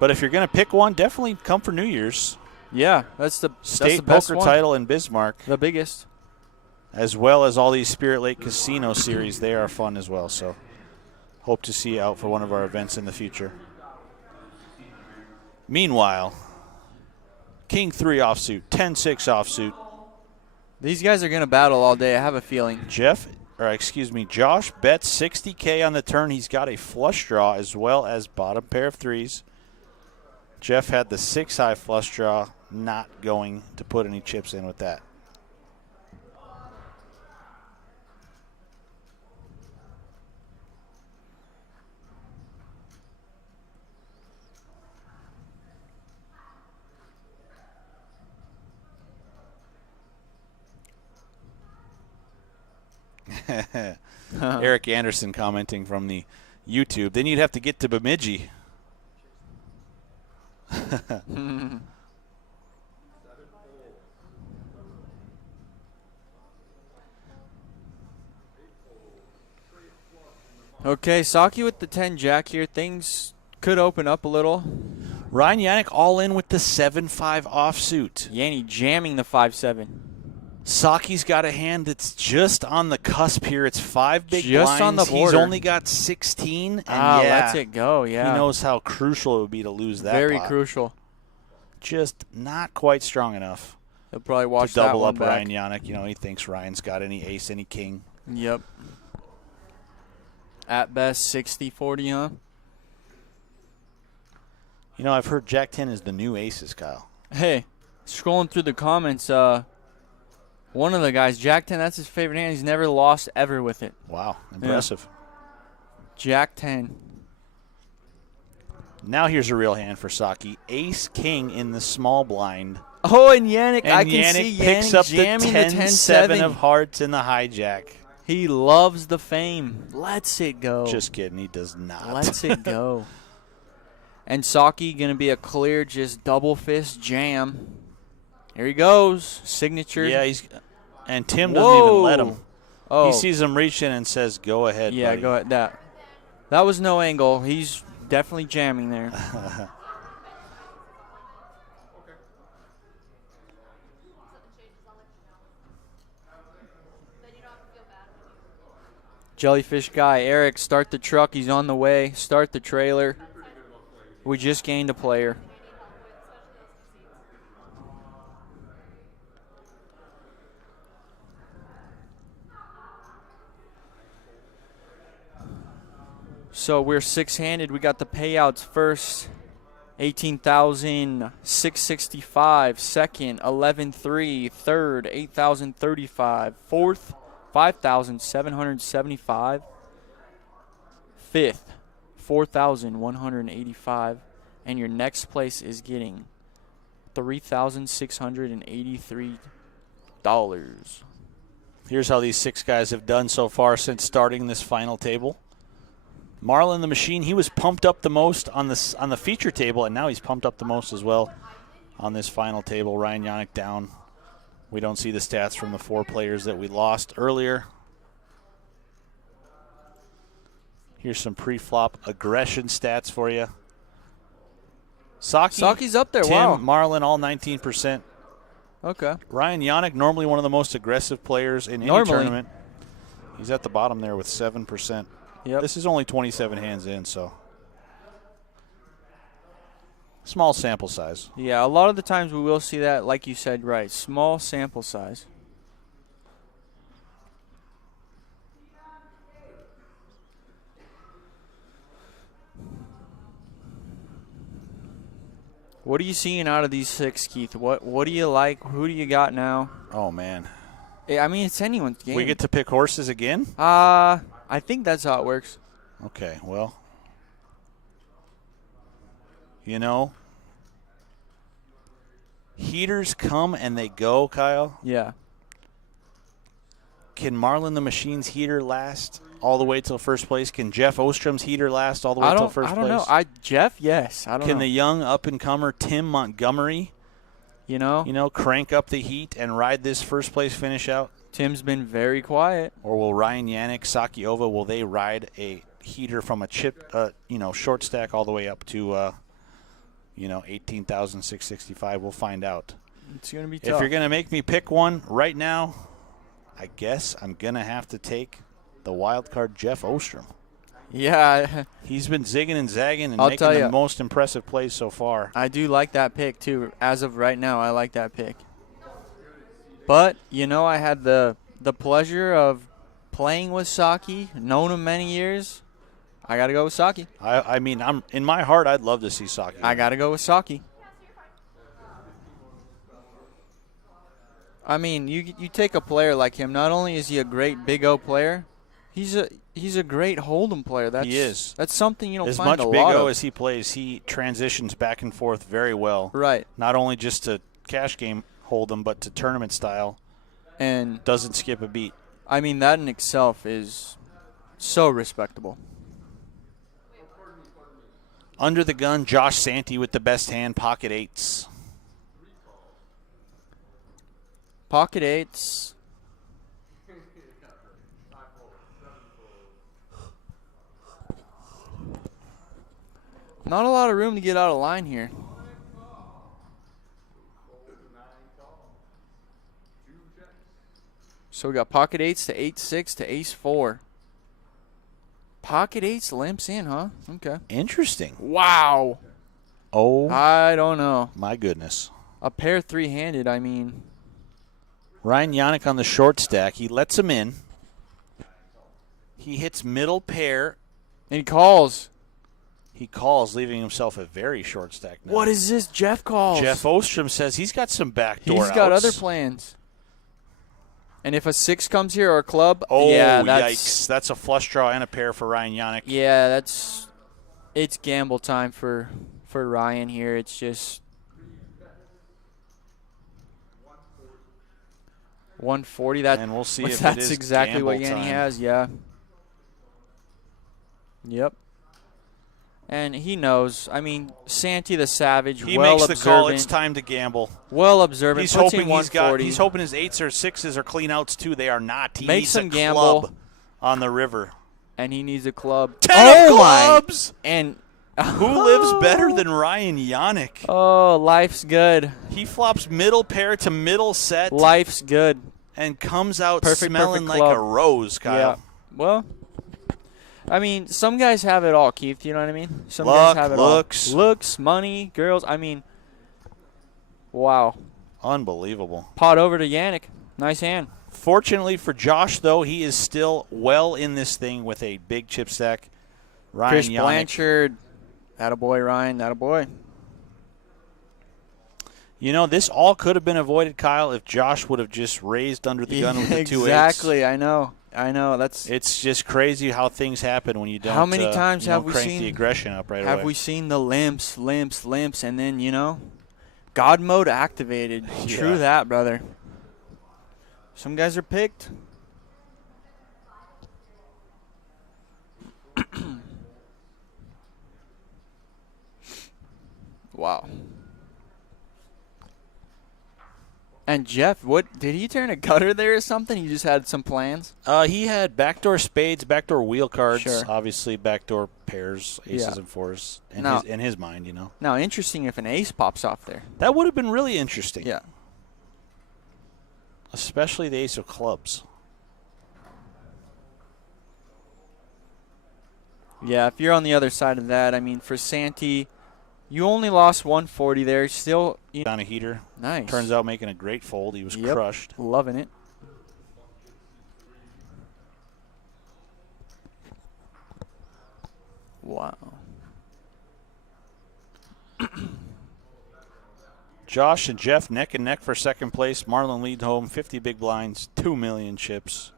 But if you're going to pick one, definitely come for New Year's. Yeah, that's the State best poker one. title in Bismarck. The biggest. As well as all these Spirit Lake Casino series. They are fun as well. So hope to see you out for one of our events in the future. Meanwhile, King 3 offsuit, 10-6 offsuit. These guys are going to battle all day, I have a feeling. Josh bets 60K on the turn. He's got a flush draw as well as bottom pair of 3s. Jeff had the 6-high flush draw, not going to put any chips in with that. Eric Anderson commenting from the YouTube. Then you'd have to get to Bemidji. Okay, Saki with the 10-jack here. Things could open up a little. Ryan Yannick all in with the 7-5 offsuit. Yanni jamming the 5-7. Saki's got a hand that's just on the cusp here. It's 5 big just blinds. On the border. He's only got 16. And lets it go, yeah. He knows how crucial it would be to lose that Very pot. crucial. Just not quite strong enough. He'll probably watch to double that one up back. Ryan Yannick. He thinks Ryan's got any ace, any king. Yep. At best, 60-40, huh? I've heard Jack 10 is the new aces, Kyle. Hey, scrolling through the comments, one of the guys, Jack 10, that's his favorite hand. He's never lost ever with it. Wow, impressive. Yeah. Jack 10. Now here's a real hand for Saki. Ace King in the small blind. Oh, and Yannick, I can Yannick see picks Yannick up jamming the the 10-7 10-7 of hearts in the hijack. He loves the fame. Lets it go. Just kidding, he does not. Lets it go. And Saki going to be a clear, just double fist jam. Here he goes. Signature. Yeah, and Tim doesn't even let him. Oh. He sees him reaching and says, "Go ahead, yeah, buddy." go ahead. That was no angle. He's definitely jamming there. Jellyfish guy, Eric, start the truck. He's on the way. Start the trailer. We just gained a player. So we're six-handed. We got the payouts first. 18,665. Second, 11,300. Third, 8,035. Fourth, 5,775. Fifth, 4,185. And your next place is getting $3,683. Here's how these 6 guys have done so far since starting this final table. Marlon the Machine, he was pumped up the most on the feature table, and now he's pumped up the most as well on this final table. Ryan Yannick down. We don't see the stats from the 4 players that we lost earlier. Here's some pre-flop aggression stats for you. Saki's up there, Tim, wow. Marlon, all 19%. Okay. Ryan Yannick, normally one of the most aggressive players in any tournament. He's at the bottom there with 7%. Yep. This is only 27 hands in, so small sample size. Yeah, a lot of the times we will see that, like you said, right, small sample size. What are you seeing out of these 6, Keith? What do you like? Who do you got now? Oh, man. I mean, it's anyone's game. We get to pick horses again? I think that's how it works. Okay, well, you know, heaters come and they go, Kyle. Yeah. Can Marlon the Machine's heater last all the way till first place? Can Jeff Ostrom's heater last all the way till first place? I don't know. Jeff, yes. I don't know. Can the young up-and-comer Tim Montgomery, you know, crank up the heat and ride this first place finish out? Tim's been very quiet. Or will Ryan Yannick, Sakiova, will they ride a heater from a chip, short stack all the way up to, 18,665? We'll find out. It's going to be tough. If you're going to make me pick one right now, I guess I'm going to have to take the wild card Jeff Ostrom. Yeah. He's been zigging and zagging and I'll making tell the ya, most impressive plays so far. I do like that pick, too. As of right now, I like that pick. But, I had the pleasure of playing with Saki, known him many years. I got to go with Saki. I mean, I'm in my heart, I'd love to see Saki. I got to go with Saki. I mean, you take a player like him. Not only is he a great Big O player, he's a great Hold'em player. He is. That's something you don't find a lot of. As much Big O as he plays, he transitions back and forth very well. Right. Not only just to cash game Hold'em, but to tournament style. And doesn't skip a beat. I mean, that in itself is so respectable. Under the gun, Josh Santee with the best hand, pocket eights. Pocket eights. Not a lot of room to get out of line here. So we got pocket eights to 8-6 to ace-4. Pocket eights limps in, huh? Okay. Interesting. Wow. Oh. I don't know. My goodness. A pair three-handed, I mean. Ryan Yannick on the short stack. He lets him in. He hits middle pair. And he calls. He calls, leaving himself a very short stack now. What is this? Jeff calls. Jeff Ostrom says he's got some backdoor outs. He's got other plans. And if a 6 comes here or a club, yikes. That's a flush draw and a pair for Ryan Yannick. Yeah, it's gamble time for Ryan here. It's just 140. And we'll see if that's it is exactly what gamble Yanni time. has, yeah. Yep. And he knows. I mean, Santee the Savage, he well makes the observant. call. It's time to gamble. Well observant. He's puts hoping in 140. he's hoping his 8s or 6s are clean outs too. They are not. He Makes needs some a gamble. club on the river. And he needs a club. 10 of clubs. And who lives better than Ryan Yannick? Oh, life's good. He flops middle pair to middle set. Life's good. And comes out Perfect smelling like club. a rose, Kyle. Yeah. Well, I mean, some guys have it all, Keith. You know what I mean? Some Luck, guys have it looks. all. Looks, money, girls. I mean, wow. Unbelievable. Pot over to Yannick. Nice hand. Fortunately for Josh, though, he is still well in this thing with a big chip stack. Ryan Chris Yannick. Blanchard. Attaboy, Ryan. Attaboy. You know, this all could have been avoided, Kyle, if Josh would have just raised under the gun with the 2 8s. Exactly. I know. It's just crazy how things happen when you don't. How many times have we crank seen the aggression up right away? Have we seen the limps, and then God mode activated? Yeah. True that, brother. Some guys are picked. And Jeff, what did he turn a gutter there or something? He just had some plans. He had backdoor spades, backdoor wheel cards, Sure. obviously backdoor pairs, aces Yeah. and fours, in, Now- in his mind, you know. Now, interesting if an ace pops off there. That would have been really interesting. Yeah. Especially the ace of clubs. Yeah, if you're on the other side of that, I mean, for Santi, you only lost 140 there. Still, On a heater. nice. Turns out making a great fold. He was Yep. crushed. Loving it. Wow. Josh and Jeff neck and neck for second place. Marlon lead home, 50 big blinds, 2 million chips.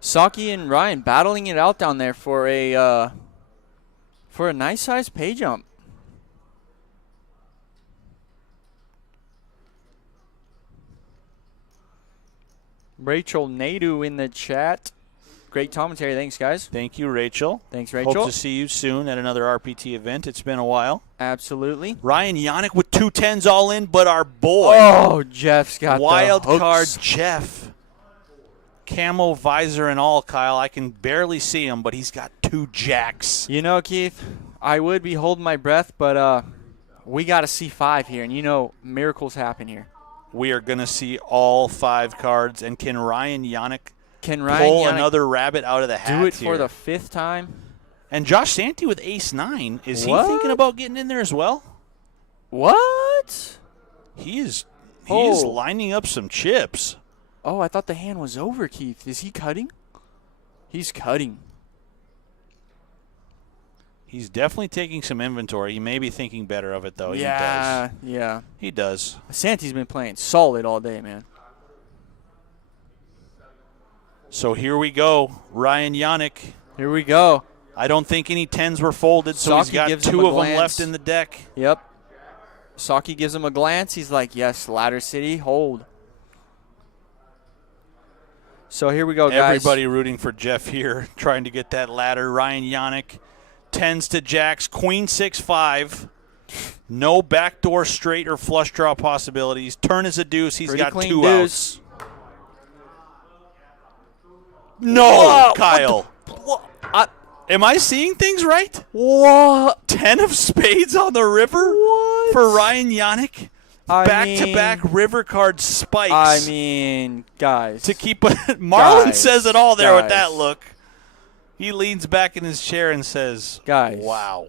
Saki and Ryan battling it out down there for a nice size pay jump. Rachel Nadu in the chat. Great commentary. Thanks, guys. Thank you, Rachel. Thanks, Rachel. Hope to see you soon at another RPT event. It's been a while. Absolutely. Ryan Yannick with 2 10s all in, but our boy, Oh, Jeff's got wild the hooks. card Jeff. Camo visor and all, Kyle. I can barely see him, but he's got 2 jacks. You know, Keith, I would be holding my breath, but we got to see 5 here, and you know miracles happen here. We are going to see all 5 cards, and can Ryan Yannick Can Ryan pull Yannick another rabbit out of the hat do it here? for the 5th time? And Josh Santee with ace-9. Is he What? thinking about getting in there as well? What? He is Oh. lining up some chips. Oh, I thought the hand was over, Keith. Is he cutting? He's cutting. He's definitely taking some inventory. He may be thinking better of it, though. Yeah. He does. Santi's been playing solid all day, man. So here we go. Ryan Yannick. Here we go. I don't think any 10s were folded, so he's Saki got gives him 2 a of them glance. left in the deck. Yep. Saki gives him a glance. He's like, yes, Ladder City, hold. So here we go, guys. Everybody rooting for Jeff here, trying to get that ladder. Ryan Yannick, 10s to jacks, queen 6-5. No backdoor straight or flush draw possibilities. Turn is a deuce. He's Pretty got clean 2 deuce. outs. No, Whoa, Kyle. What? Am I seeing things right? What? 10 of spades on the river What? for Ryan Yannick. I Back-to-back river card spikes. I mean, guys. To keep Marlon Guys, says it all there with guys. that look. He leans back in his chair and says, Guys. wow.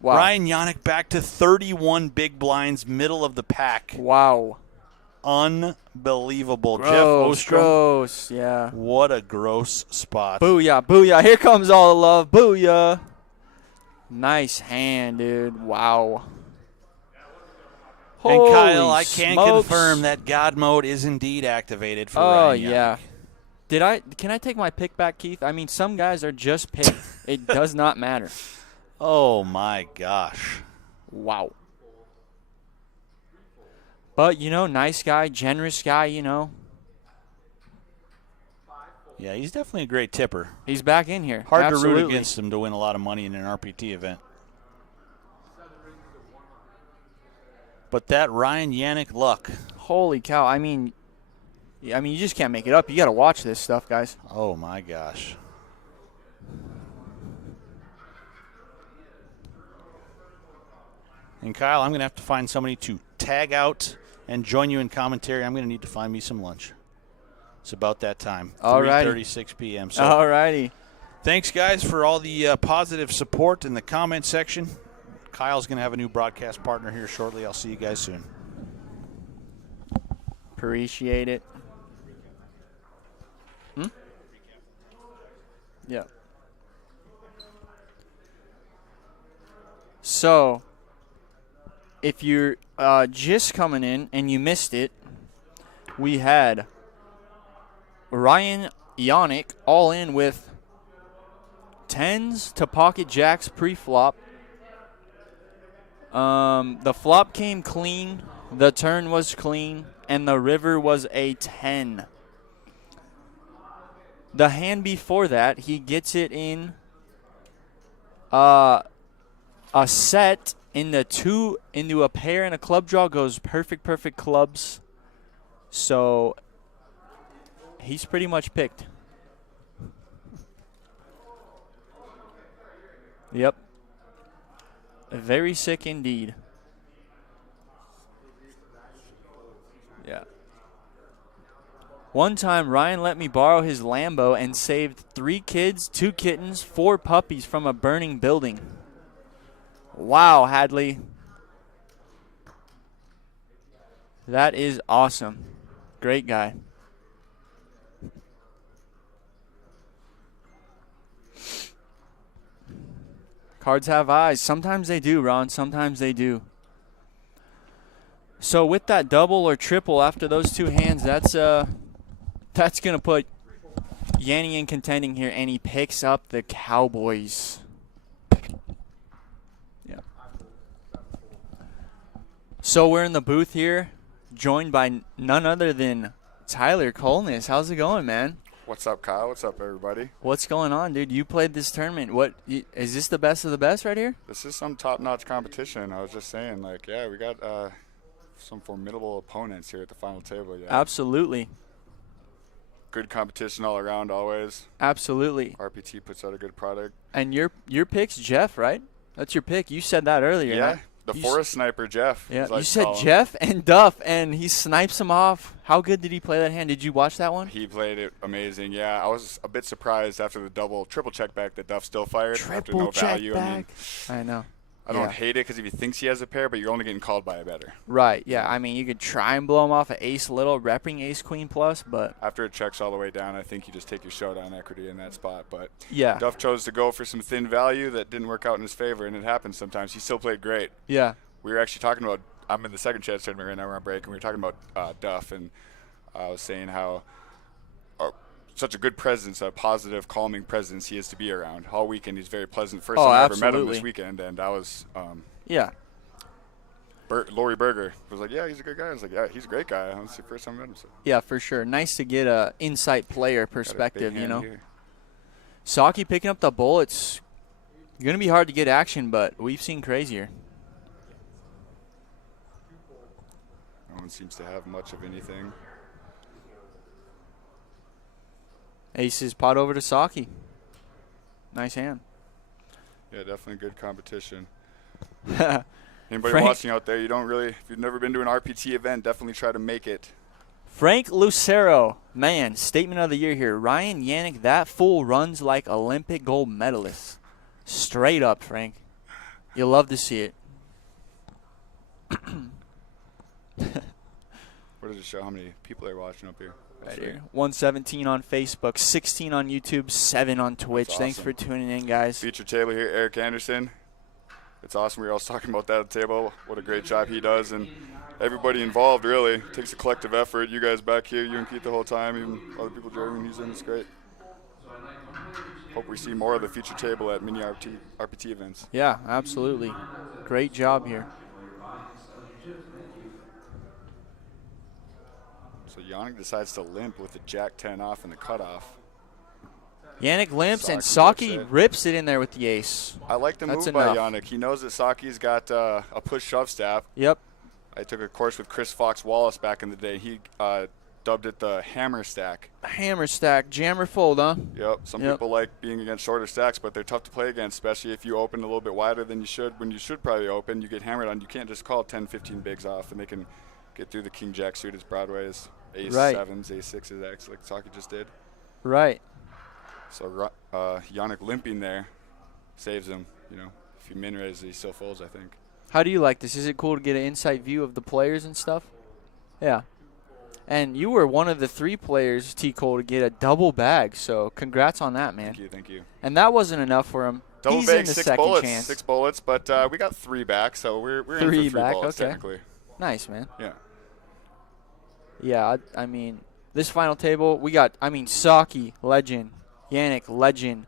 Wow. Ryan Yannick back to 31 big blinds, middle of the pack. Wow. Unbelievable. Jeff Gross, Ostrom. gross. Yeah. What a gross spot. Booyah, booyah. Here comes all the love. Booyah. Nice hand, dude. Wow. And Holy Kyle, I can smokes. confirm that God mode is indeed activated for Oh, Ryan Yannick. yeah. Can I take my pick back, Keith? I mean, some guys are just picked. It does not matter. Oh, my gosh. Wow. But, you know, nice guy, generous guy, you know. Yeah, he's definitely a great tipper. He's back in here. Hard Absolutely. to root against him to win a lot of money in an RPT event. But that Ryan Yannick luck. Holy cow. I mean, you just can't make it up. You got to watch this stuff, guys. Oh, my gosh. And, Kyle, I'm going to have to find somebody to tag out and join you in commentary. I'm going to need to find me some lunch. It's about that time. Alrighty. 3:36 p.m. So Alrighty. thanks, guys, for all the positive support in the comment section. Kyle's going to have a new broadcast partner here shortly. I'll see you guys soon. Appreciate it. Yeah. So, if you're just coming in and you missed it, we had Ryan Yannick all in with 10s to pocket jacks pre-flop. The flop came clean, the turn was clean, and the river was a 10. The hand before that, he gets it in a set into a pair and a club draw, goes perfect clubs. So he's pretty much picked. Yep. Very sick indeed. Yeah. One time, Ryan let me borrow his Lambo and saved 3 kids, 2 kittens, 4 puppies from a burning building. Wow, Hadley. That is awesome. Great guy. Cards have eyes. Sometimes they do, Ron. Sometimes they do. So with that double or triple after those 2 hands, that's going to put Yanni in contending here, and he picks up the Cowboys. Yeah. So we're in the booth here, joined by none other than Tyler Colness. How's it going, man? What's up, Kyle? What's up, everybody? What's going on, dude? You played this tournament. Is this the best of the best right here? This is some top-notch competition. I was just saying, like, yeah, we got some formidable opponents here at the final table. Yeah. Absolutely. Good competition all around, always. Absolutely. RPT puts out a good product. And your pick's Jeff, right? That's your pick. You said that earlier. Yeah, the forest sniper, Jeff. Yeah, you said Jeff and Duff, and he snipes him off. How good did he play that hand? Did you watch that one? He played it amazing. Yeah, I was a bit surprised after the triple check back that Duff still fired after no value. I know. I don't hate it because if he thinks he has a pair, but you're only getting called by a better. Right, yeah. I mean, you could try and blow him off at ace little, repping ace queen plus, but after it checks all the way down, I think you just take your showdown equity in that spot. But yeah, Duff chose to go for some thin value that didn't work out in his favor, and it happens sometimes. He still played great. Yeah. We were actually talking about, I'm in the second chance tournament right now, we're on break, and we were talking about Duff, and I was saying how such a good presence, a positive, calming presence he is to be around. All weekend he's very pleasant. First time I ever met him this weekend, and I was yeah. Lori Berger was like, yeah, he's a good guy. I was like, yeah, he's a great guy. That's the first time I met him. So. Yeah, for sure. Nice to get a insight player perspective, you know. Saki picking up the bull. It's going to be hard to get action, but we've seen crazier. No one seems to have much of anything. Aces pot over to Saki. Nice hand. Yeah, definitely good competition. Frank, Anybody watching out there, if you've never been to an RPT event, definitely try to make it. Frank Lucero, man, statement of the year here. Ryan Yannick, that fool runs like Olympic gold medalist. Straight up, Frank. You'll love to see it. What does it show? How many people are watching up here? Right here. 117 on Facebook, 16 on YouTube, 7 on Twitch. Awesome. Thanks for tuning in, guys. Feature table here, Eric Anderson. It's awesome. We were all talking about that at the table. What a great job he does. And everybody involved, really. It takes a collective effort. You guys back here, you and Pete the whole time, even other people joining, he's in. It's great. Hope we see more of the feature table at mini RPT events. Yeah, absolutely. Great job here. So Yannick decides to limp with the Jack-10 off and the cutoff. Yannick limps and Saki rips it in there with the ace. I like the move by Yannick. He knows that Saki's got a push-shove staff. Yep. I took a course with Chris Fox Wallace back in the day. He dubbed it the hammer stack. Hammer stack, jammer fold, huh? Yep. Some people like being against shorter stacks, but they're tough to play against, especially if you open a little bit wider than you should. When you should probably open, you get hammered on. You can't just call 10, 15 bigs off, and they can get through the king-jack suited Broadways, ace-sevens, ace-sixes, like Saki just did. Right. So Yannick limping there saves him. You know, if you min-raise, he still folds, I think. How do you like this? Is it cool to get an inside view of the players and stuff? Yeah. And you were one of the 3 players, T. Cole, to get a double bag. So congrats on that, man. Thank you. And that wasn't enough for him. Double He's bag, in the 6 second bullets. chance. 6 bullets, but we got 3 back, so we're 3 in for 3 back, bullets, okay. technically. Nice, man. Yeah. Yeah, I mean, this final table, we got, Saki, legend. Yannick, legend.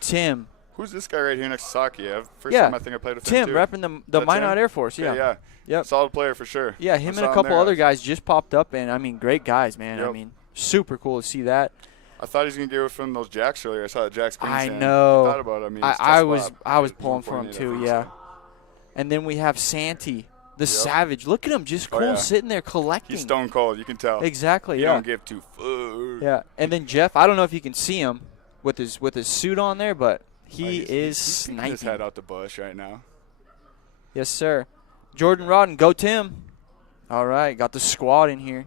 Tim. Who's this guy right here next to Saki? First time I think I played with him, Tim, too. repping the Minot Air Force, yeah. Yeah. Yep. Solid player for sure. Yeah, him and a couple other guys just popped up, and, great guys, man. Yep. Super cool to see that. I thought he was going to get it from those jacks earlier. I saw that Jack's I know. I thought about it. I was pulling for him, too, yeah. And then we have Santi, The savage. Look at him, just cool, sitting there collecting. He's stone cold. You can tell. Exactly. He don't give two fucks. Yeah. And then Jeff, I don't know if you can see him with his suit on there, but he's sniping. He's his head out the bush right now. Yes, sir. Jordan Rodden, go Tim. All right, got the squad in here.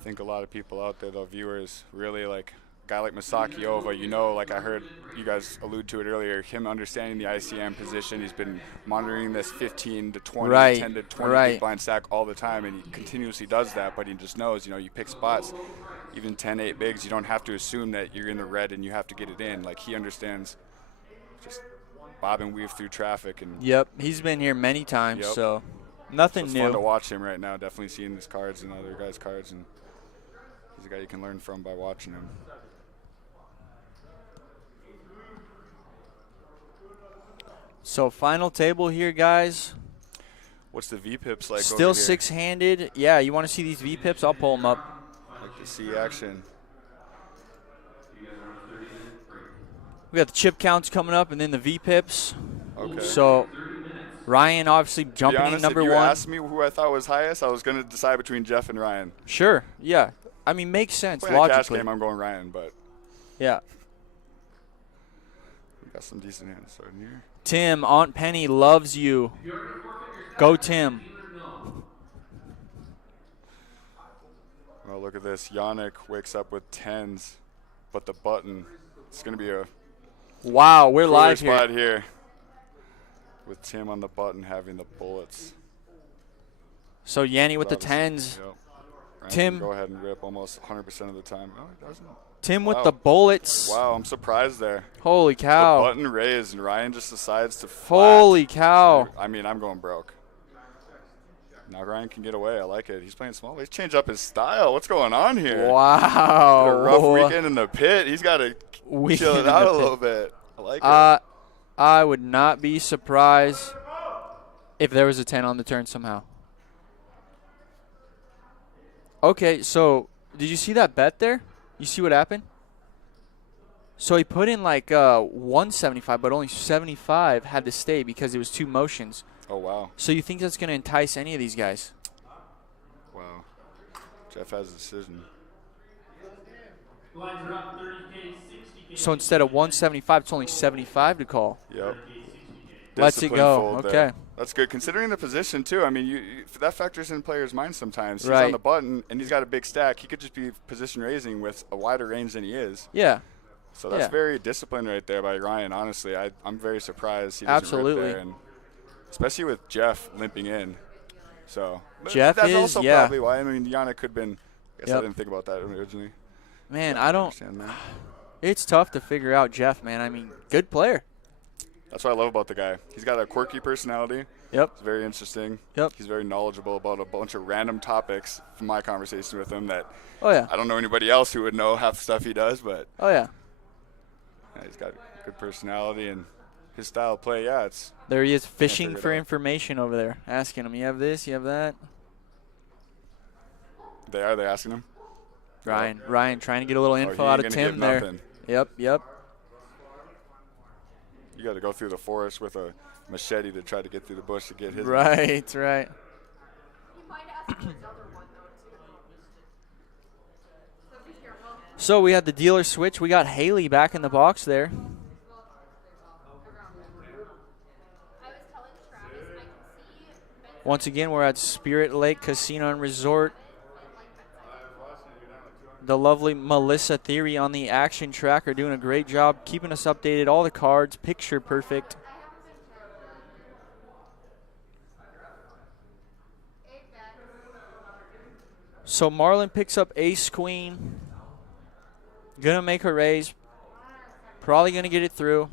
I think a lot of people out there, though, viewers, really like a guy like Masaki Ova. You know, like I heard you guys allude to it earlier, him understanding the ICM position. He's been monitoring this 15 to 20, 10 to 20 big blind stack all the time, and he continuously does that, but he just knows, you know, you pick spots, even 10-8 bigs, you don't have to assume that you're in the red and you have to get it in. Like, he understands just bob and weave through traffic. And yep, he's been here many times, so nothing so new. It's fun to watch him right now, definitely seeing his cards and other guys' cards, and he's a guy you can learn from by watching him. So final table here, guys. What's the V-pips like? Still over here? six-handed. Yeah, you want to see these V-pips? I'll pull them up. Like to see action. We got the chip counts coming up, and then the V-pips. Okay. So Ryan obviously jumping in number if you one. asked me who I thought was highest, I was going to decide between Jeff and Ryan. Sure. Yeah. I mean, makes sense Playing a cash logically. game, I'm going Ryan, but yeah. we got some decent hands starting here. Tim, Aunt Penny loves you. Go Tim. Well, look at this. Yannick wakes up with 10s, but the button, it's going to be a wow, we're live spot here. here with Tim on the button having the bullets. So Yanni with the 10s. Yep. Ryan Tim. can go ahead and rip almost 100% of the time. Oh, he doesn't. Tim with the bullets. Wow, I'm surprised there. Holy cow. The button raised, and Ryan just decides to Holy cow. I mean, I'm going broke. Now Ryan can get away. I like it. He's playing small. He's changed up his style. What's going on here? Wow. A rough weekend in the pit. He's got to chill it out a little bit. I like it. I would not be surprised if there was a 10 on the turn somehow. Okay, so did you see that bet there? You see what happened? So he put in like 175, but only 75 had to stay because it was two motions. Oh, wow. So you think that's going to entice any of these guys? Wow. Jeff has a decision. So instead of 175, it's only 75 to call. Yep. Lets it go. Okay. There. That's good. Considering the position, too. I mean, that factors in players' minds sometimes. He's right. on the button, and he's got a big stack. He could just be position raising with a wider range than he is. Yeah. So that's very disciplined right there by Ryan, honestly. I'm very surprised he doesn't rip there, and especially with Jeff limping in. So Jeff that's is, also probably why. I mean, Yannick could have been – I guess I didn't think about that originally. Man, I don't – it's tough to figure out Jeff, man. I mean, good player. That's what I love about the guy. He's got a quirky personality. Yep. It's very interesting. Yep. He's very knowledgeable about a bunch of random topics from my conversation with him that I don't know anybody else who would know half the stuff he does, but yeah, he's got a good personality and his style of play, it's there he is fishing for information over there, asking him, you have this, you have that? They asking him? Ryan trying to get a little info out of Tim there. Nothing. Yep. You got to go through the forest with a machete to try to get through the bush to get his. Right. So we had the dealer switch. We got Haley back in the box there. Once again, we're at Spirit Lake Casino and Resort. The lovely Melissa Theory on the action track are doing a great job keeping us updated. All the cards, picture perfect. So Marlon picks up ace queen. Gonna make a raise. Probably gonna get it through.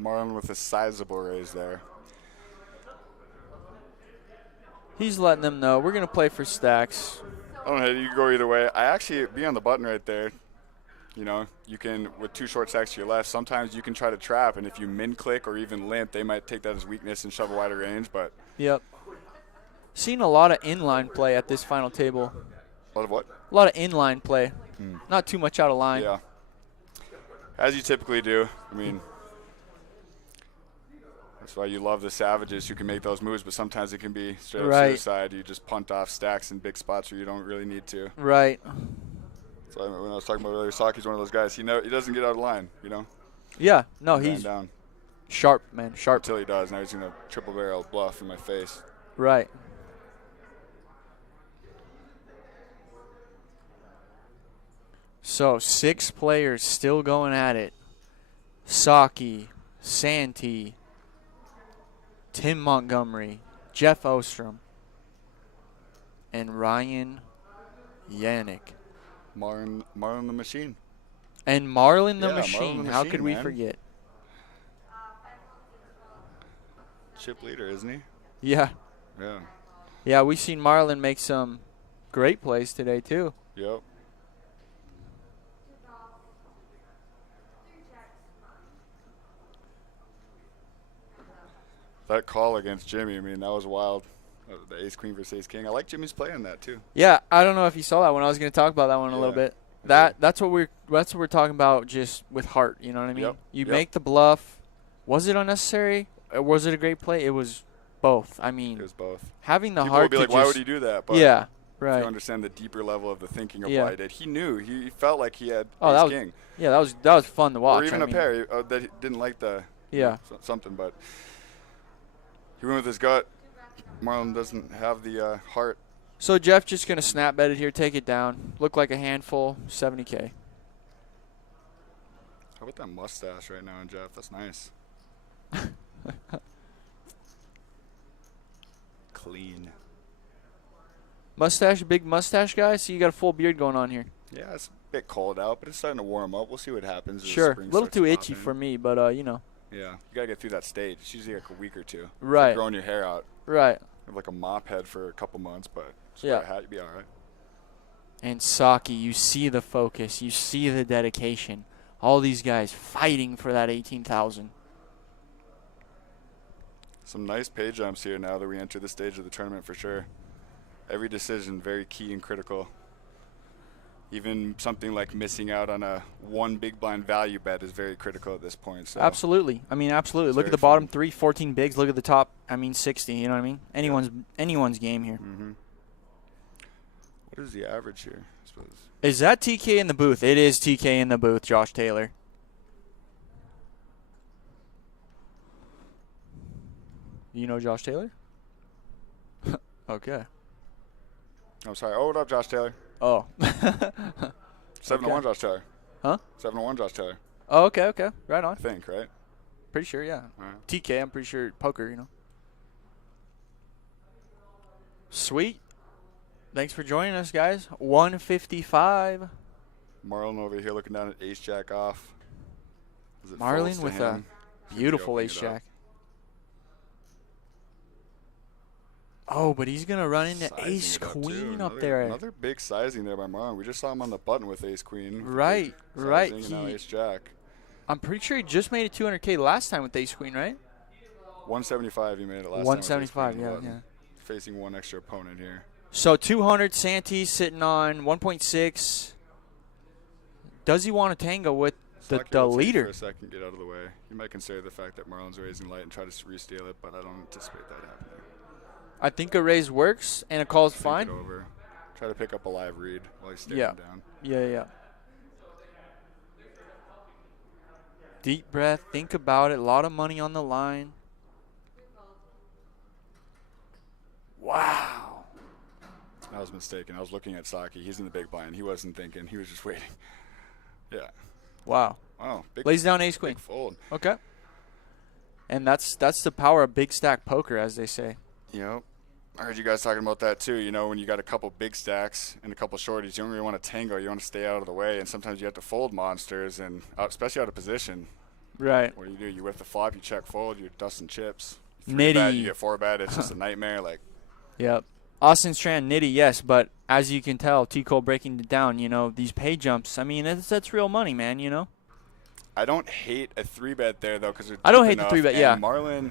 Marlon with a sizable raise there. He's letting them know. We're going to play for stacks. I don't know. You can go either way. I actually be on the button right there. You know, you can, with two short stacks to your left, sometimes you can try to trap, and if you min-click or even limp, they might take that as weakness and shove a wider range. But yep. Seen a lot of inline play at this final table. A lot of what? A lot of inline play. Not too much out of line. Yeah. As you typically do. I mean, that's why you love the savages who can make those moves, but sometimes it can be straight up suicide. You just punt off stacks in big spots where you don't really need to. Right. So when I was talking about earlier, Saki's one of those guys. He doesn't get out of line, you know? Yeah. No, he's down sharp, man. Sharp. until he does. Now he's going to triple barrel bluff in my face. Right. So 6 players still going at it. Saki, Santee, Tim Montgomery, Jeff Ostrom, and Ryan Yannick. Marlon the Machine. And Marlon the Yeah, Machine. Marlon the How Machine, could we man. forget? Chip leader, isn't he? Yeah. Yeah. Yeah, we've seen Marlon make some great plays today, too. Yep. That call against Jimmy, I mean, that was wild. The ace queen versus ace king. I like Jimmy's play on that too. Yeah, I don't know if you saw that one. I was going to talk about that one a little Yeah. bit. That's what we're talking about, just with heart. You know what I mean? Yep. You Yep. make the bluff. Was it unnecessary? Or was it a great play? It was both. I mean, It was both. having the People heart would be to like, why just, would he do that? But yeah, if right. you understand the deeper level of the thinking of Yeah. why he did. He knew. He felt like he had Oh, ace that was king. Yeah, that was fun to watch. Or even I a mean, pair that he didn't like the Yeah. something, but he went with his gut. Marlon doesn't have the heart. So Jeff just going to snap bet it here, take it down. Look like a handful, 70K. How about that mustache right now, Jeff? That's nice. Clean. Mustache, big mustache guy. So you got a full beard going on here. Yeah, it's a bit cold out, but it's starting to warm up. We'll see what happens. As Sure. A spring little starts too to itchy pop in. for me, but you know. Yeah, you gotta get through that stage. It's usually like a week or two. It's Right. like growing your hair out. Right. You have like a mop head for a couple months, but just Yeah. wear a hat, you'll be all right. And Saki, you see the focus, you see the dedication. All these guys fighting for that 18,000. Some nice pay jumps here now that we enter the stage of the tournament for sure. Every decision very key and critical. Even something like missing out on a one big blind value bet is very critical at this point. So Absolutely. I mean, absolutely. It's Look at very the bottom fun. 3, 14 bigs. Look at the top, 60. You know what I mean? Anyone's game here. What is the average here, I suppose? Is that TK in the booth? It is TK in the booth, Josh Taylor. You know Josh Taylor? Okay. I'm sorry. Oh, what up, Josh Taylor? Oh. 7-1 Josh Taylor. Huh? 7-1 Josh Taylor, Oh, okay. Right on. I think, right? Pretty sure, yeah. All right. TK, I'm pretty sure poker, you know. Sweet. Thanks for joining us, guys. 155. Marlon over here looking down at ace jack off. As it Marlon folds to with him. a beautiful opening ace it up. jack. Oh, but he's going to run into Sizing ace it up, too. queen up Another- there. Another big sizing there by Marlon. We just saw him on the button with ace queen. Right, Big right. sizing, and now ace jack. I'm pretty sure he just made it 200K last time with ace queen, right? 175 he made it last 175, time. yeah, with ace queen on the yeah. button. Facing one extra opponent here. So 200, Santee sitting on 1.6. Does he want to tango with the Saki will take leader? For a second, get out of the way. You might consider the fact that Marlon's raising light and try to re-steal it, but I don't anticipate that happening. I think a raise works and a call is Think fine. it over. Try to pick up a live read while he's staring Yeah. down. Yeah. Deep breath. Think about it. A lot of money on the line. Wow. I was mistaken. I was looking at Saki. He's in the big blind. He wasn't thinking. He was just waiting. Yeah. Wow. Wow. Big, Lays down ace queen. big fold. Okay. And that's the power of big stack poker, as they say. Yep. I heard you guys talking about that too. You know, when you got a couple big stacks and a couple shorties, you don't really want to tango. You want to stay out of the way, and sometimes you have to fold monsters, and especially out of position. Right. What do? You whip the flop, you check fold, you're dusting chips. Nitty. Bet, you get 4-bet. It's just a nightmare. Like, Yep. Austin Strand, nitty, yes, but as you can tell, T. Cole breaking it down, these pay jumps, I mean, that's real money, man, I don't hate a 3-bet there, though, because I don't hate the 3-bet, yeah. Marlon,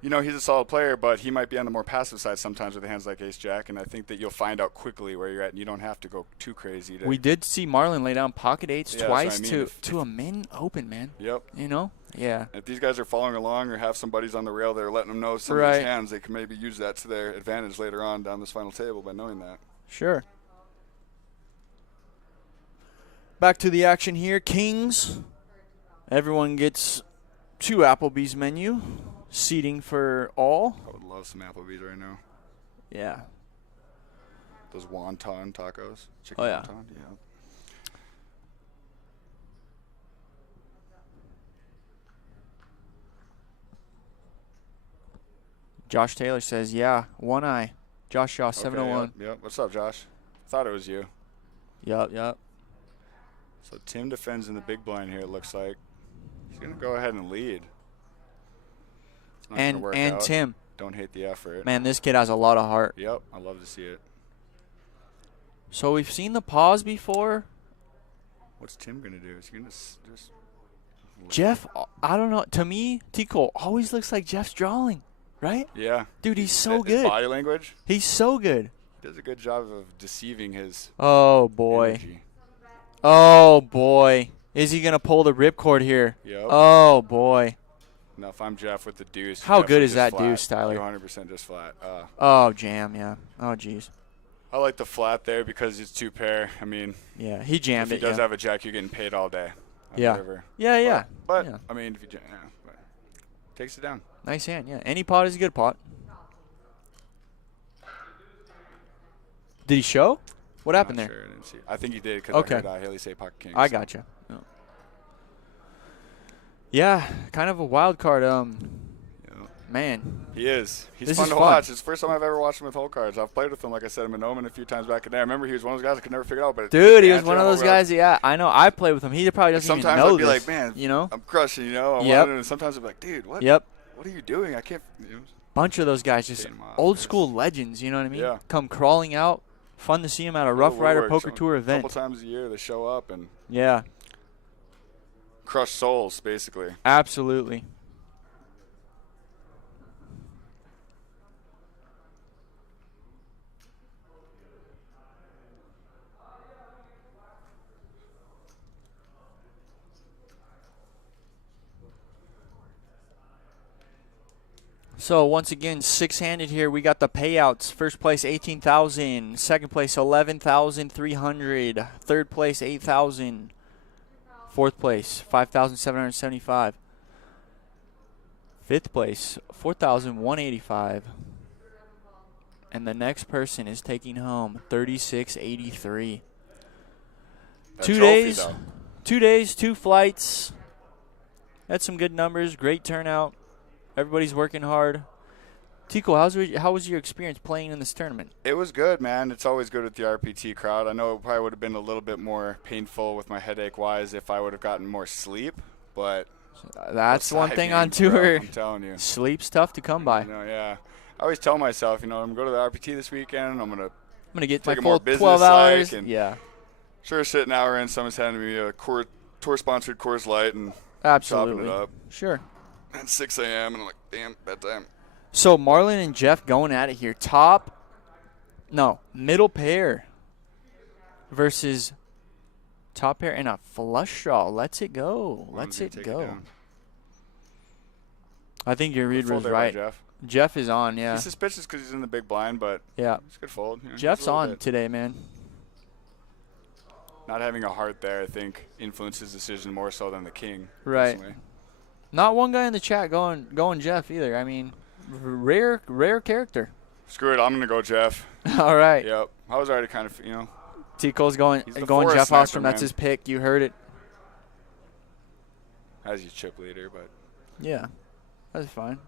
you know, he's a solid player, but he might be on the more passive side sometimes with hands like ace-jack, and I think that you'll find out quickly where you're at, and you don't have to go too crazy. We did see Marlon lay down pocket eights twice what I mean. to a min open, man. Yep. You know? Yeah. If these guys are following along or have some buddies on the rail that are letting them know some of these hands, they can maybe use that to their advantage later on down this final table by knowing that. Sure. Back to the action here. Kings. Everyone gets 2 Applebee's menu. Seating for all. I would love some Applebee's right now. Yeah. Those wonton tacos. Chicken yeah. wonton. Yeah. Josh Taylor says, yeah, one eye. Josh Shaw, 701. Yep. What's up, Josh? Thought it was you. Yep. So Tim defends in the big blind here, it looks like. He's going to go ahead and lead. It's not gonna work out. Tim. Don't hate the effort. Man, this kid has a lot of heart. Yep. I love to see it. So we've seen the pause before. What's Tim going to do? Is he going to just... Jeff, I don't know. To me, Tico always looks like Jeff's drawing. Right? Yeah. Dude, he's so His good. body language? He's so good. He does a good job of deceiving his Oh, boy. energy. Oh, boy. Is he going to pull the ripcord here? Yep. Oh, boy. Now, if I'm Jeff with the deuce. How definitely good is just that flat. deuce, Tyler? You're 100% just flat. Oh, jam, yeah. Oh, jeez. I like the flat there because it's 2 pair. I mean, Yeah, he jammed if it. he does Yeah. have a jack, you're getting paid all day. Yeah. Whatever. Yeah. But Yeah. I mean, if you but takes it down. Nice hand, yeah. Any pot is a good pot. Did he show? What happened Not there? Sure, I didn't see. I think he did because Okay. I heard Haley say pocket king. I so. gotcha. Oh. Yeah, kind of a wild card. Man. He is. He's This fun is to fun. watch. It's the first time I've ever watched him with hole cards. I've played with him, like I said, in Monoman a few times back in there. I remember he was one of those guys I could never figure it out. But Dude, he was one of those guys. Yeah, I know. I played with him. He probably doesn't even sometimes know I'd be this. like, man, you know, I'm crushing. You know, Yep. and sometimes I'd be like, dude, what? Yep. What are you doing? I can't. You know, Bunch of those guys, just Pain in my old ass. school legends. You know what I mean? Yeah. Come crawling out. Fun to see him at a little Rough Rider woodwork. Poker So Tour A event. couple times a year they show up and Yeah, crush souls, basically. absolutely. So once again, 6-handed here. We got the payouts. First place 18,000. Second place 11,300. Third place 8,000. Fourth place 5,775. Fifth place 4,185. And the next person is taking home 3,683. That 2 trophy, days. though. 2 days, 2 flights. That's some good numbers. Great turnout. Everybody's working hard. Tico, how was your experience playing in this tournament? It was good, man. It's always good with the RPT crowd. I know it probably would have been a little bit more painful with my headache-wise if I would have gotten more sleep, but That's one side thing on games, bro, tour. I'm telling you. Sleep's tough to come by. You know, yeah. I always tell myself, I'm going to go to the RPT this weekend. I'm going to I'm going to get take my a more full business 12 hours. psych and Yeah, sure sit an hour in. Someone's handing me a tour-sponsored Coors Light and absolutely. chopping it up. Sure. At 6 a.m. and I'm like, damn, bedtime. So Marlon and Jeff going at it here. Middle pair versus top pair and a flush draw. Let's it go. Let's it go. I think your read was right. Jeff. Jeff is on, yeah. He's suspicious because he's in the big blind, but Yeah. it's a good fold. You know, Jeff's just a little on bit. today, man. Not having a heart there, I think, influences decision more so than the king. Right. Personally. Not one guy in the chat going Jeff either. I mean, rare character. Screw it, I'm going to go Jeff. All right. Yep. I was already kind of, Tico's going He's the Jeff forest Ostrom. sniper, That's man. his pick. You heard it. as your chip leader, but Yeah. That's fine.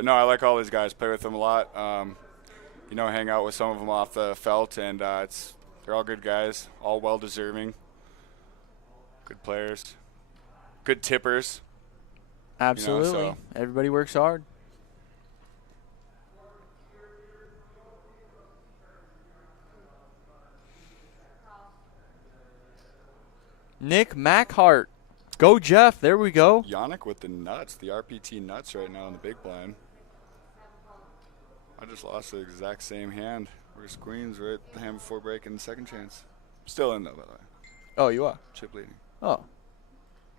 no, I like all these guys. Play with them a lot. Hang out with some of them off the felt, and they're all good guys, all well deserving, good players, good tippers. Absolutely. so- Everybody works hard. Nick Mackhart. Go Jeff. There we go. Yannick with the nuts, the RPT nuts right now in the big blind. I just lost the exact same hand. Worst queens right the hand before breaking second chance. Still in though, by the way. Oh, you are? Chip leading. Oh.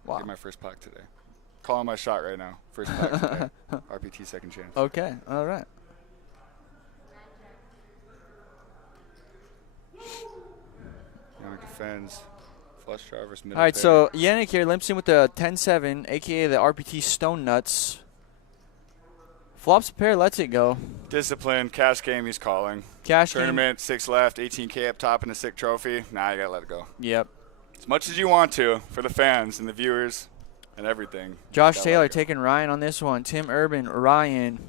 Wow. Get my first pack today. Calling my shot right now. First pack today. RPT second chance. Okay. All right. Yannick defends. Flush draw versus middle All right, pair. so Yannick here limps in with the 10-7, a.k.a. the RPT Stone Nuts. Flops a pair, lets it go. Discipline, cash game he's calling. Cash Tournament, 6 left, 18K up top and a sick trophy. Nah, you got to let it go. game. Yep. As much as you want to for the fans and the viewers and everything. Josh Gotta Taylor let it go. taking Ryan on this one. Tim Urban, Ryan.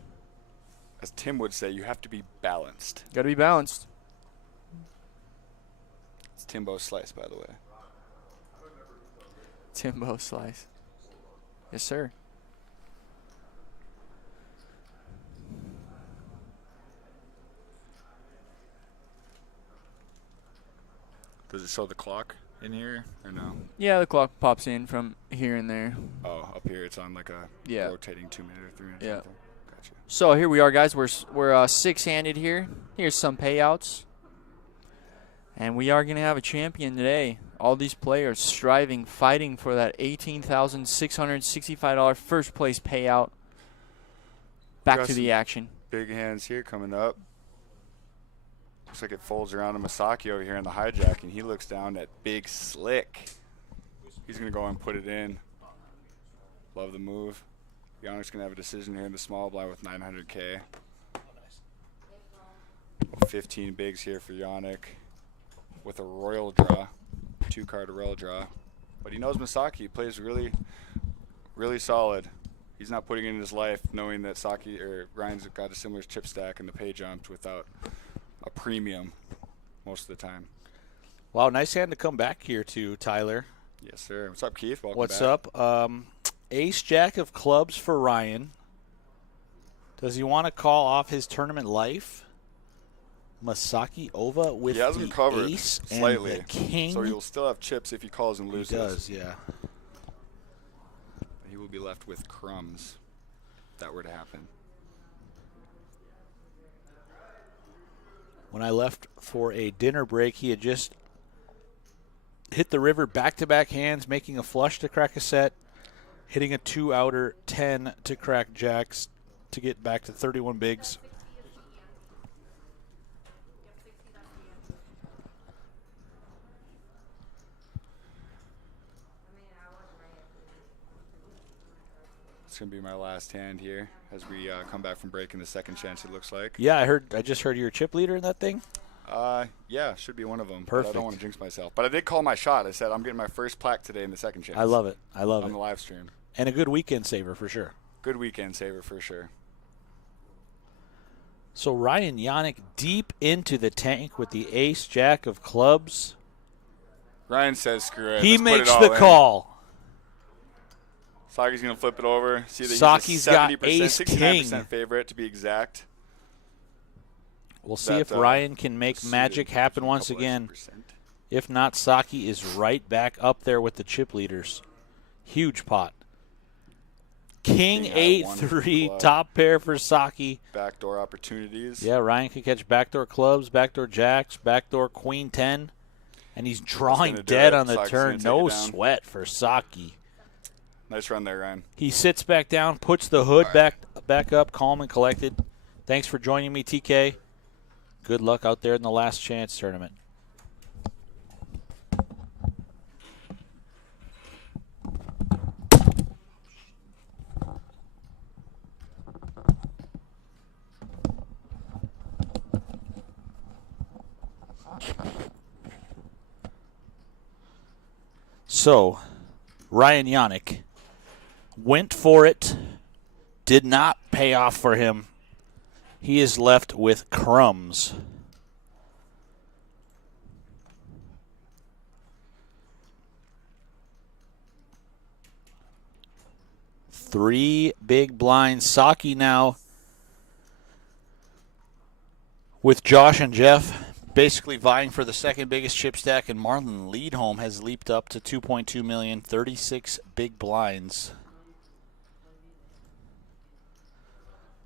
As Tim would say, you have to be balanced. Got to be balanced. It's Timbo's slice, by the way. Timbo slice. Yes, sir. Does it show the clock in here or no? Yeah, the clock pops in from here and there. Oh, up here it's on like a Yeah. rotating 2 minute or 3 minute. Yeah. Something. Gotcha. So here we are, guys. We're six-handed here. Here's some payouts. And we are going to have a champion today. All these players striving, fighting for that $18,665 first place payout. Back Got to some the action. Big hands here coming up. Looks like it folds around to Masaki over here in the hijack, and he looks down at Big Slick. He's going to go and put it in. Love the move. Yannick's going to have a decision here in the small blind with 900K. 15 bigs here for Yannick with a royal draw, 2-card royal draw. But he knows Masaki. He plays really, really solid. He's not putting in his life knowing that Saki or Ryan's got a similar chip stack and the pay jumped without a premium most of the time. Wow, nice hand to come back here to Tyler. Yes, sir. What's up, Keith? Welcome What's back. up? Ace Jack of clubs for Ryan. Does he want to call off his tournament life? Masaki Ova with He has him the covered ace slightly, and the king. so he'll still have chips if he calls and He loses. does, yeah. He will be left with crumbs if that were to happen. When I left for a dinner break, he had just hit the river back-to-back hands, making a flush to crack a set, hitting a 2-outer 10 to crack jacks to get back to 31 bigs. It's going to be my last hand here as we come back from break in the second chance, it looks like. Yeah, I just heard you're a chip leader in that thing. Yeah, should be one of them. Perfect. But I don't want to jinx myself. But I did call my shot. I said I'm getting my first plaque today in the second chance. I love it. I love on it. the live stream. And a good weekend saver for sure. Good weekend saver for sure. So Ryan Yannick deep into the tank with the ace jack of clubs. Ryan says screw it. He Let's put makes it all the in. call. Saki's going to flip it over. See that Saki's he's a got 70%, ace 69% king. favorite to be exact. We'll see That, if Ryan can make suited magic happen a once couple again. extra percent. If not, Saki is right back up there with the chip leaders. Huge pot. King King at 8-3, one top pair for Saki. Backdoor opportunities. Yeah, Ryan can catch backdoor clubs, backdoor jacks, backdoor queen 10. And he's drawing gonna do dead it. on the Saki's turn. gonna take No it down. sweat for Saki. Nice run there, Ryan. He sits back down, puts the hood back up, calm and collected. Thanks for joining me, TK. Good luck out there in the last chance tournament. So, Ryan Yannick went for it, did not pay off for him. He is left with crumbs. Three big blinds. Saki now with Josh and Jeff basically vying for the second biggest chip stack, and Marlon Leadholm has leaped up to 2.2 million, 36 big blinds.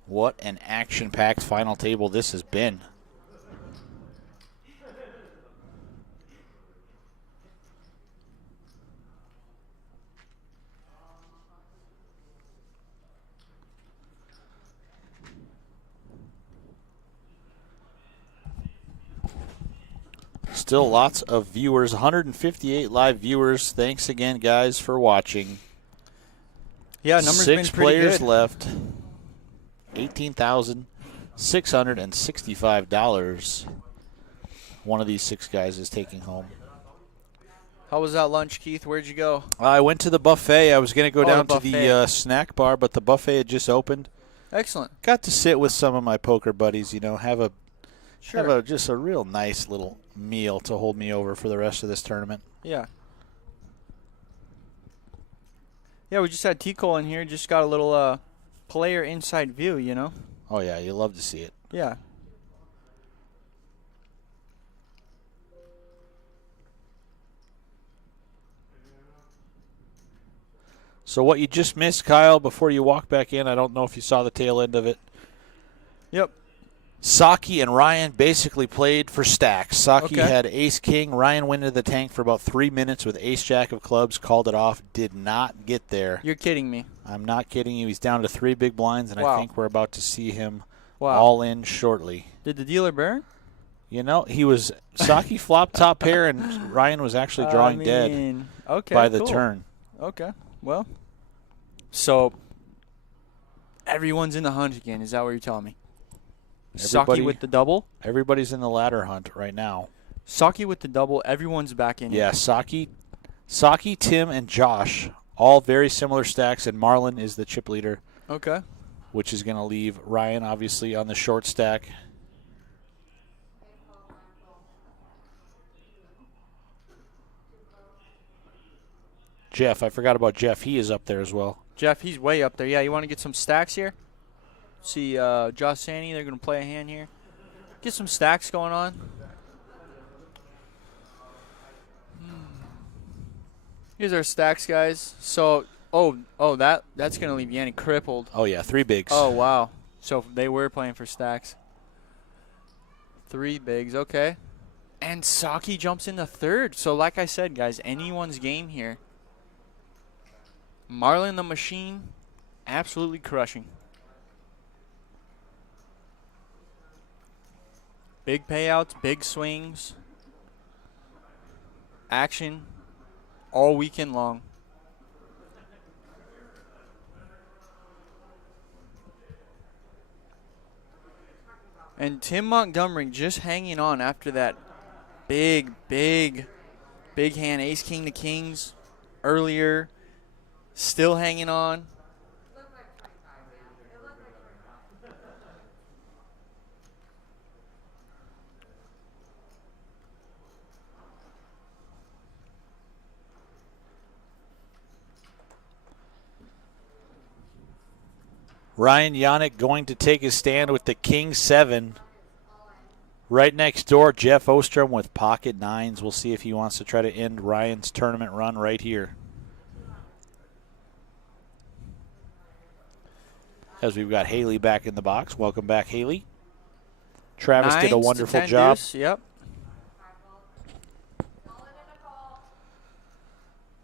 What an action-packed final table this has been. Still lots of viewers, 158 live viewers. Thanks again, guys, for watching. Yeah, numbers been pretty players good. left. $18,665. One of these 6 guys is taking home. How was that lunch, Keith? Where'd you go? I went to the buffet. I was going to go down the to the snack bar, but the buffet had just opened. Excellent. Got to sit with some of my poker buddies, you know, have Sure. just a real nice little meal to hold me over for the rest of this tournament. Yeah. Yeah, we just had T-Cole in here. Just got a little player inside view, you know? Oh, yeah, you love to see it. Yeah. So what you just missed, Kyle, before you walk back in, I don't know if you saw the tail end of it. Yep. Saki and Ryan basically played for stacks. Saki Okay. had ace-king. Ryan went into the tank for about 3 minutes with ace-jack of clubs, called it off, did not get there. You're kidding me. I'm not kidding you. He's down to 3 big blinds, and Wow. I think we're about to see him Wow. all in shortly. Did the dealer burn? You know, Saki flopped top pair, and Ryan was actually drawing dead Okay, by the cool. turn. Okay, well. So, everyone's in the hunt again. Is that what you're telling me? Saki with the double? Everybody's in the ladder hunt right now. Saki with the double. Everyone's back in Yeah, it. Saki, Tim, and Josh, all very similar stacks, and Marlon is the chip leader, Okay. which is going to leave Ryan, obviously, on the short stack. Jeff, I forgot about Jeff. He is up there as well. Jeff, he's way up there. Yeah, you want to get some stacks here? See Josh Sandy, they're going to play a hand here. Get some stacks going on. Here's our stacks, guys. So, that's going to leave Yanni crippled. Oh, yeah, 3 bigs. Oh, wow. So they were playing for stacks. 3 bigs, okay. And Saki jumps in the third. So like I said, guys, anyone's game here. Marlon the Machine, absolutely crushing. Big payouts, big swings. Action all weekend long. And Tim Montgomery just hanging on after that big hand, ace, king to kings earlier. Still hanging on. Ryan Yannick going to take his stand with the King 7. Right next door, Jeff Ostrom with pocket 9s. We'll see if he wants to try to end Ryan's tournament run right here. As we've got Haley back in the box. Welcome back, Haley. Travis did a wonderful job. Deuce, yep.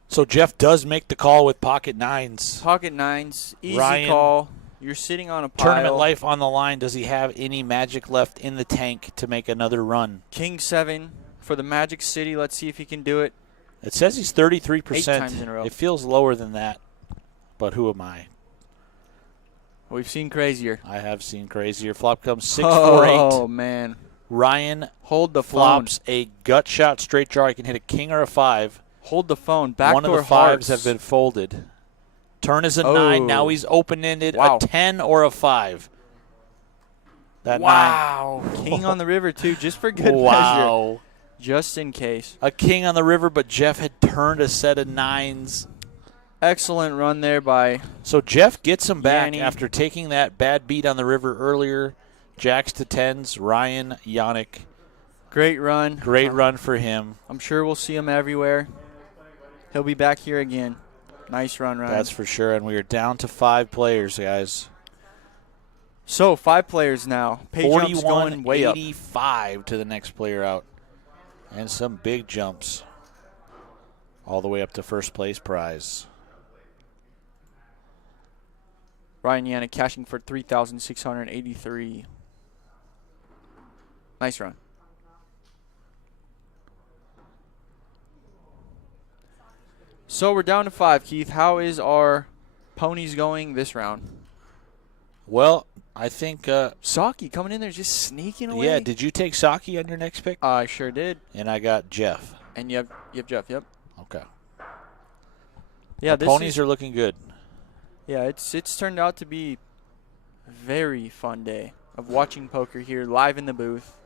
So Jeff does make the call with pocket 9s. Pocket 9s, easy Ryan, call. You're sitting on a pile. Tournament life on the line. Does he have any magic left in the tank to make another run? King 7 for the Magic City. Let's see if he can do it. It says he's 33%. 8 times in a row. It feels lower than that, but who am I? We've seen crazier. I have seen crazier. Flop comes 6-4-8. Oh, man. Ryan Hold the phone. flops a gut shot straight draw. He can hit a king or a 5. Hold the phone. Backdoor One of the 5s hearts. have been folded. Turn is a 9. Now he's open-ended. Wow. A 10 or a 5. That Wow. King on the river, too, just for good 9. measure. Wow. Just in case. A king on the river, but Jeff had turned a set of 9s. Excellent run there by So Jeff gets him back Yanni. after taking that bad beat on the river earlier. Jacks to 10s. Ryan Yannick. great run. Great run for him. I'm sure we'll see him everywhere. He'll be back here again. Nice run, Ryan. That's for sure. And we are down to 5 players, guys. So 5 players now. Pay jumps going way up. 41.85 to the next player out. And some big jumps all the way up to first place prize. Ryan Yannick cashing for 3,683. Nice run. So we're down to 5, Keith. How is our ponies going this round? Well, I think Saki coming in there just sneaking away. yeah, did you take Saki on your next pick? I sure did. And I got Jeff. And you have Jeff, yep. Okay. Yeah, the ponies are looking good. Yeah, it's turned out to be a very fun day of watching poker here live in the booth.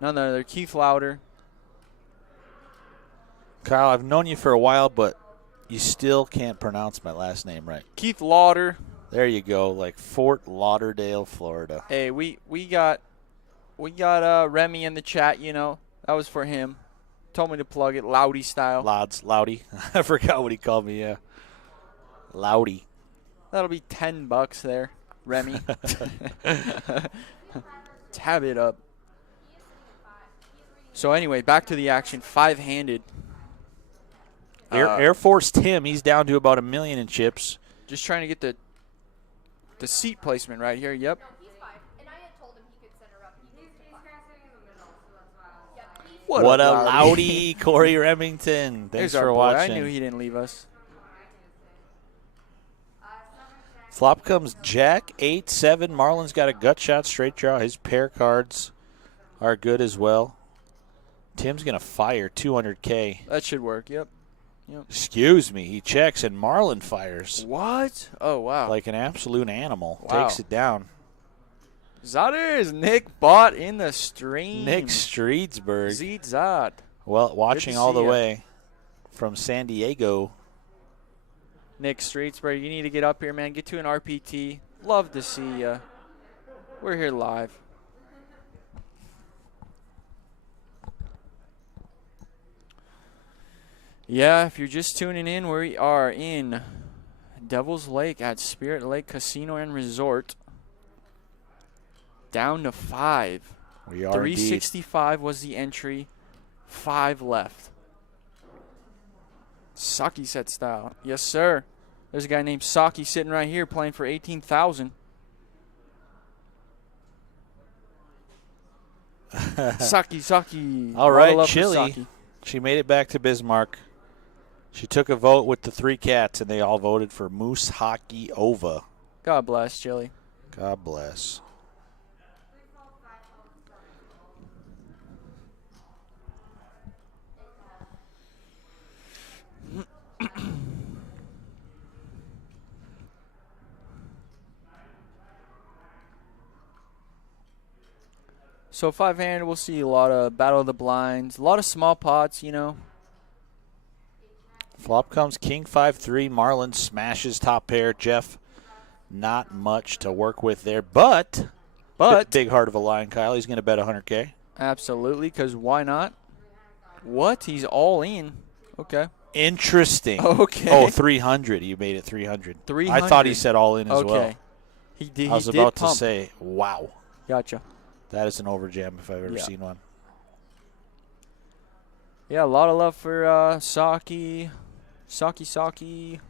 None other Keith Lauder. Kyle, I've known you for a while, but you still can't pronounce my last name right. Keith Lauder. There you go, like Fort Lauderdale, Florida. Hey, we got Remy in the chat, you know. That was for him. Told me to plug it, Loudy style. Loudy. I forgot what he called me, yeah. Loudy. That'll be $10 there, Remy. Tab it up. So anyway, back to the action. 5-handed. Air Force Tim, he's down to about $1 million in chips. Just trying to get the seat placement right here. Yep. No, he's fine. And I had told him he could center up. He's casting in the middle, so that's why. Yep. What a Loudy, Corey Remington. Thanks There's our for boy. watching. I knew he didn't leave us. Flop comes Jack, 8-7. Marlon's got a gut shot straight draw. His pair cards are good as well. Tim's going to fire 200K. That should work, yep. Excuse me. He checks, and Marlon fires. What? Oh, wow. Like an absolute animal. Wow. Takes it down. That is Nick Bott in the stream. Nick Streetsburg. Zad. Well, watching all the ya. way from San Diego. Nick Streetsburg, you need to get up here, man. Get to an RPT. Love to see you. We're here live. Yeah, if you're just tuning in, we are in Devil's Lake at Spirit Lake Casino and Resort. Down to 5. We are 365 was the entry. 5 left. Saki set style. Yes, sir. There's a guy named Saki sitting right here playing for 18,000. Saki. All right, Chili. She made it back to Bismarck. She took a vote with the 3 cats, and they all voted for Moose Hockey Ova. God bless, Chili. God bless. So 5-handed, we'll see a lot of Battle of the Blinds, a lot of small pots, you know. Flop comes King 5-3. Marlon smashes top pair. Jeff, not much to work with there, but big heart of a line, Kyle. He's going to bet 100K. Absolutely, because why not? What? He's all in. Okay. Interesting. Okay. Oh, 300. You made it 300. 300. I thought he said all in as well. Okay. He did. I was about to say, wow. Gotcha. That is an overjam if I've ever seen one. Yeah, a lot of love for Saki. Saki.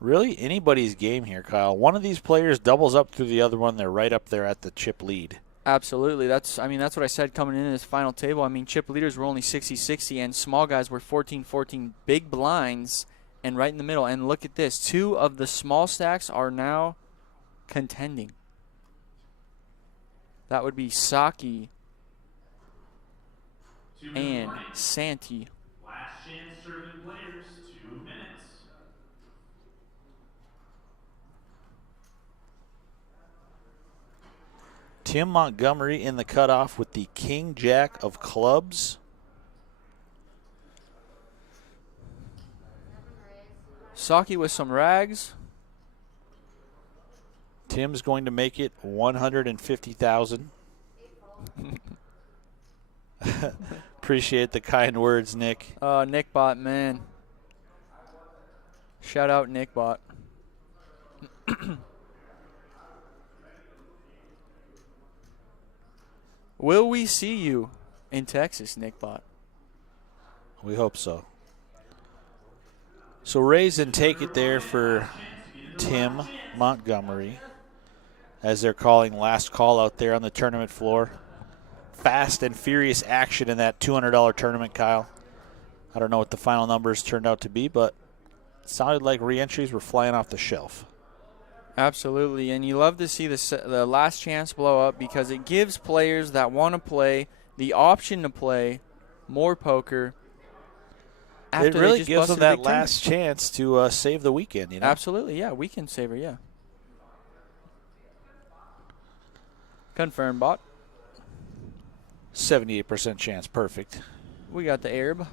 Really anybody's game here, Kyle. One of these players doubles up through the other one. They're right up there at the chip lead. Absolutely. That's what I said coming into this final table. I mean, chip leaders were only 60-60, and small guys were 14-14. Big blinds, and right in the middle. And look at this. 2 of the small stacks are now contending. That would be Saki and Santi. Last chance serving players, 2 minutes. Tim Montgomery in the cutoff with the King Jack of clubs. Saki with some rags. Tim's going to make it 150,000. Appreciate the kind words, Nick. Nickbot, man. Shout out Nickbot. Will we see you in Texas, Nickbot? We hope so. So raise and take it there for Tim Montgomery, as they're calling last call out there on the tournament floor. Fast and furious action in that $200 tournament, Kyle. I don't know what the final numbers turned out to be, but it sounded like re-entries were flying off the shelf. Absolutely, and you love to see the last chance blow up because it gives players that want to play the option to play more poker. After It really they just gives them busted a that big tournament. last chance to save the weekend, you know? Absolutely, yeah, weekend saver, yeah. Confirm, bot. 78% chance, perfect. We got the Arab.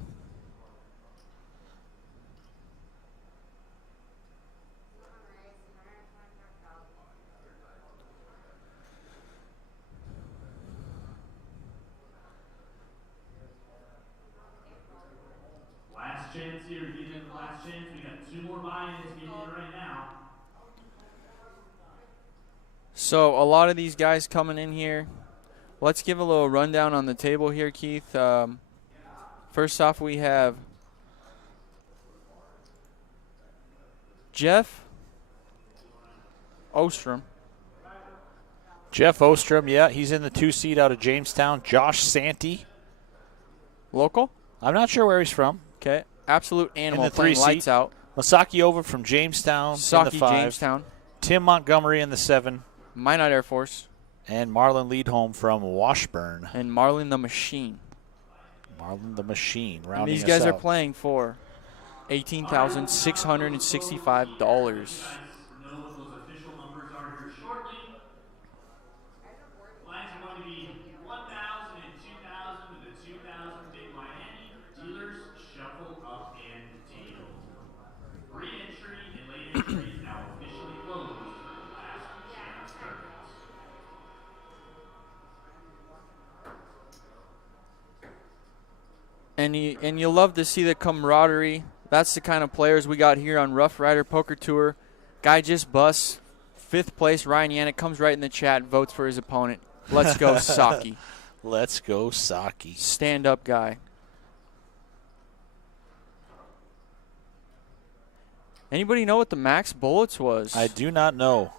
Last chance here, get in the last chance. We got 2 more buy-ins getting in right now. So a lot of these guys coming in here. Let's give a little rundown on the table here, Keith. First off, we have Jeff Ostrom. Jeff Ostrom, yeah, he's in the 2 seed out of Jamestown. Josh Santee, Local? I'm not sure where he's from. Okay. Absolute animal the playing 3 lights seat. out. Masaki Ova from Jamestown in the Saki 5. Jamestown. Tim Montgomery in the 7. Minot Air Force. And Marlon Leadholm from Washburn. And Marlon the Machine. Marlon the Machine, And rounding these us guys are out. playing for $18,665. Know what those official numbers are here shortly. Lines are going to be 1,000 and 2,000 with a 2,000 big Miami. Dealers shuffle up and deal. Re-entry and late entry is now officially closed for the last chance tournament. And you love to see the camaraderie. That's the kind of players we got here on Roughrider Poker Tour. Guy just busts 5th place. Ryan Yannick comes right in the chat, votes for his opponent. Let's go, Saki. Let's go, Saki. Stand up guy. Anybody know what the max bullets was? I do not know.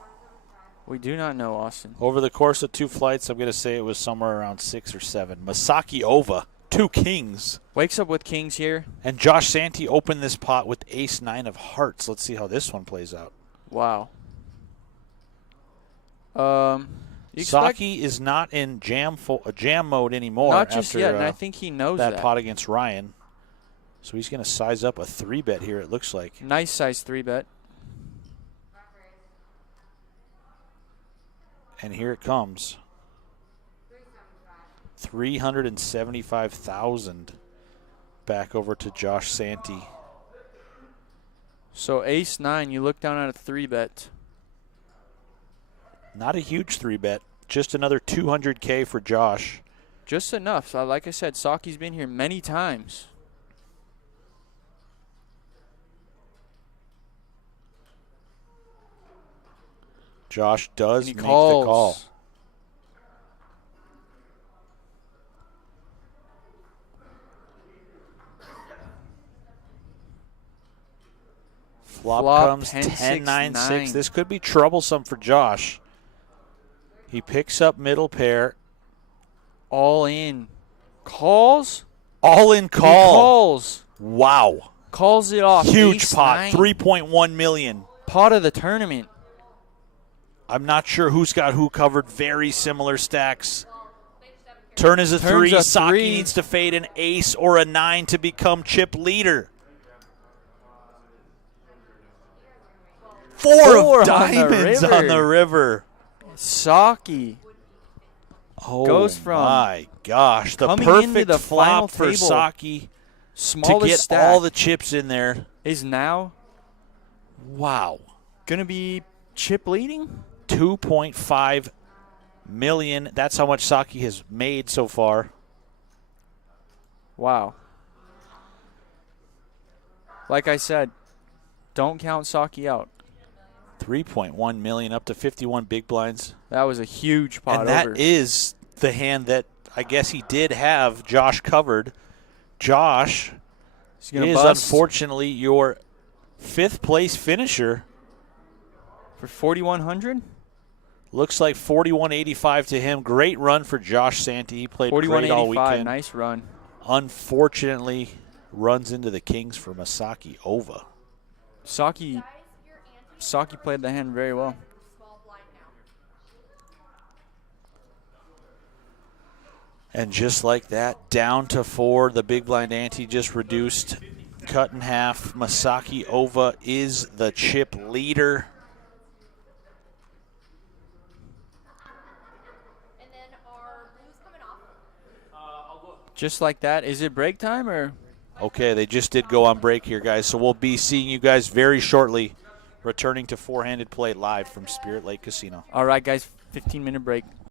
We do not know, Austin. Over the course of 2 flights, I'm going to say it was somewhere around 6 or 7. Masaki Ova, 2 kings. Wakes up with kings here. And Josh Santee opened this pot with ace-9 of hearts. Let's see how this one plays out. Wow. You expect- Saki is not in jam mode anymore. Not just after, yet, and I think he knows that that. pot against Ryan. So he's going to size up a 3-bet here, it looks like. Nice size 3-bet. And here it comes. 375,000 back over to Josh Santee. So ace-9, you look down at a 3-bet. Not a huge 3-bet. Just another $200K for Josh. Just enough. So like I said, Saki's been here many times. Josh does And he make calls. the call. Flop comes 10-9-6. This could be troublesome for Josh. He picks up middle pair. All in. Calls? All in He call. calls. Wow. Calls it off. Huge Ace pot. 9. 3.1 million. Pot of the tournament. I'm not sure who's got who covered. Very similar stacks. Turn is a Turn's 3. a Saki 3. needs to fade an ace or a 9 to become chip leader. Four Four of diamonds on the river. Saki. Oh, Goes from my gosh. The coming into perfect the final flop for table, Saki to Smallest get stack all the chips in there. is now Wow. going to be chip leading? 2.5 million. That's how much Saki has made so far. Wow. Like I said, don't count Saki out. 3.1 million up to 51 big blinds. That was a huge pot And that over. is the hand that I guess he did have Josh covered. Josh He's gonna is bust unfortunately your 5th place finisher. for 4,100. Looks like 41.85 to him. Great run for Josh Santee. He played great all 41.85. weekend. Nice run. Unfortunately, runs into the Kings for Masaki Ova. Saki played the hand very well. Small blind now. And just like that, down to 4. The big blind ante just reduced, cut in half. Masaki Ova is the chip leader. And then our blues coming off. Just like that. Is it break time or? Okay, they just did go on break here, guys. So we'll be seeing you guys very shortly, returning to four-handed play live from Spirit Lake Casino. All right, guys. 15-minute break.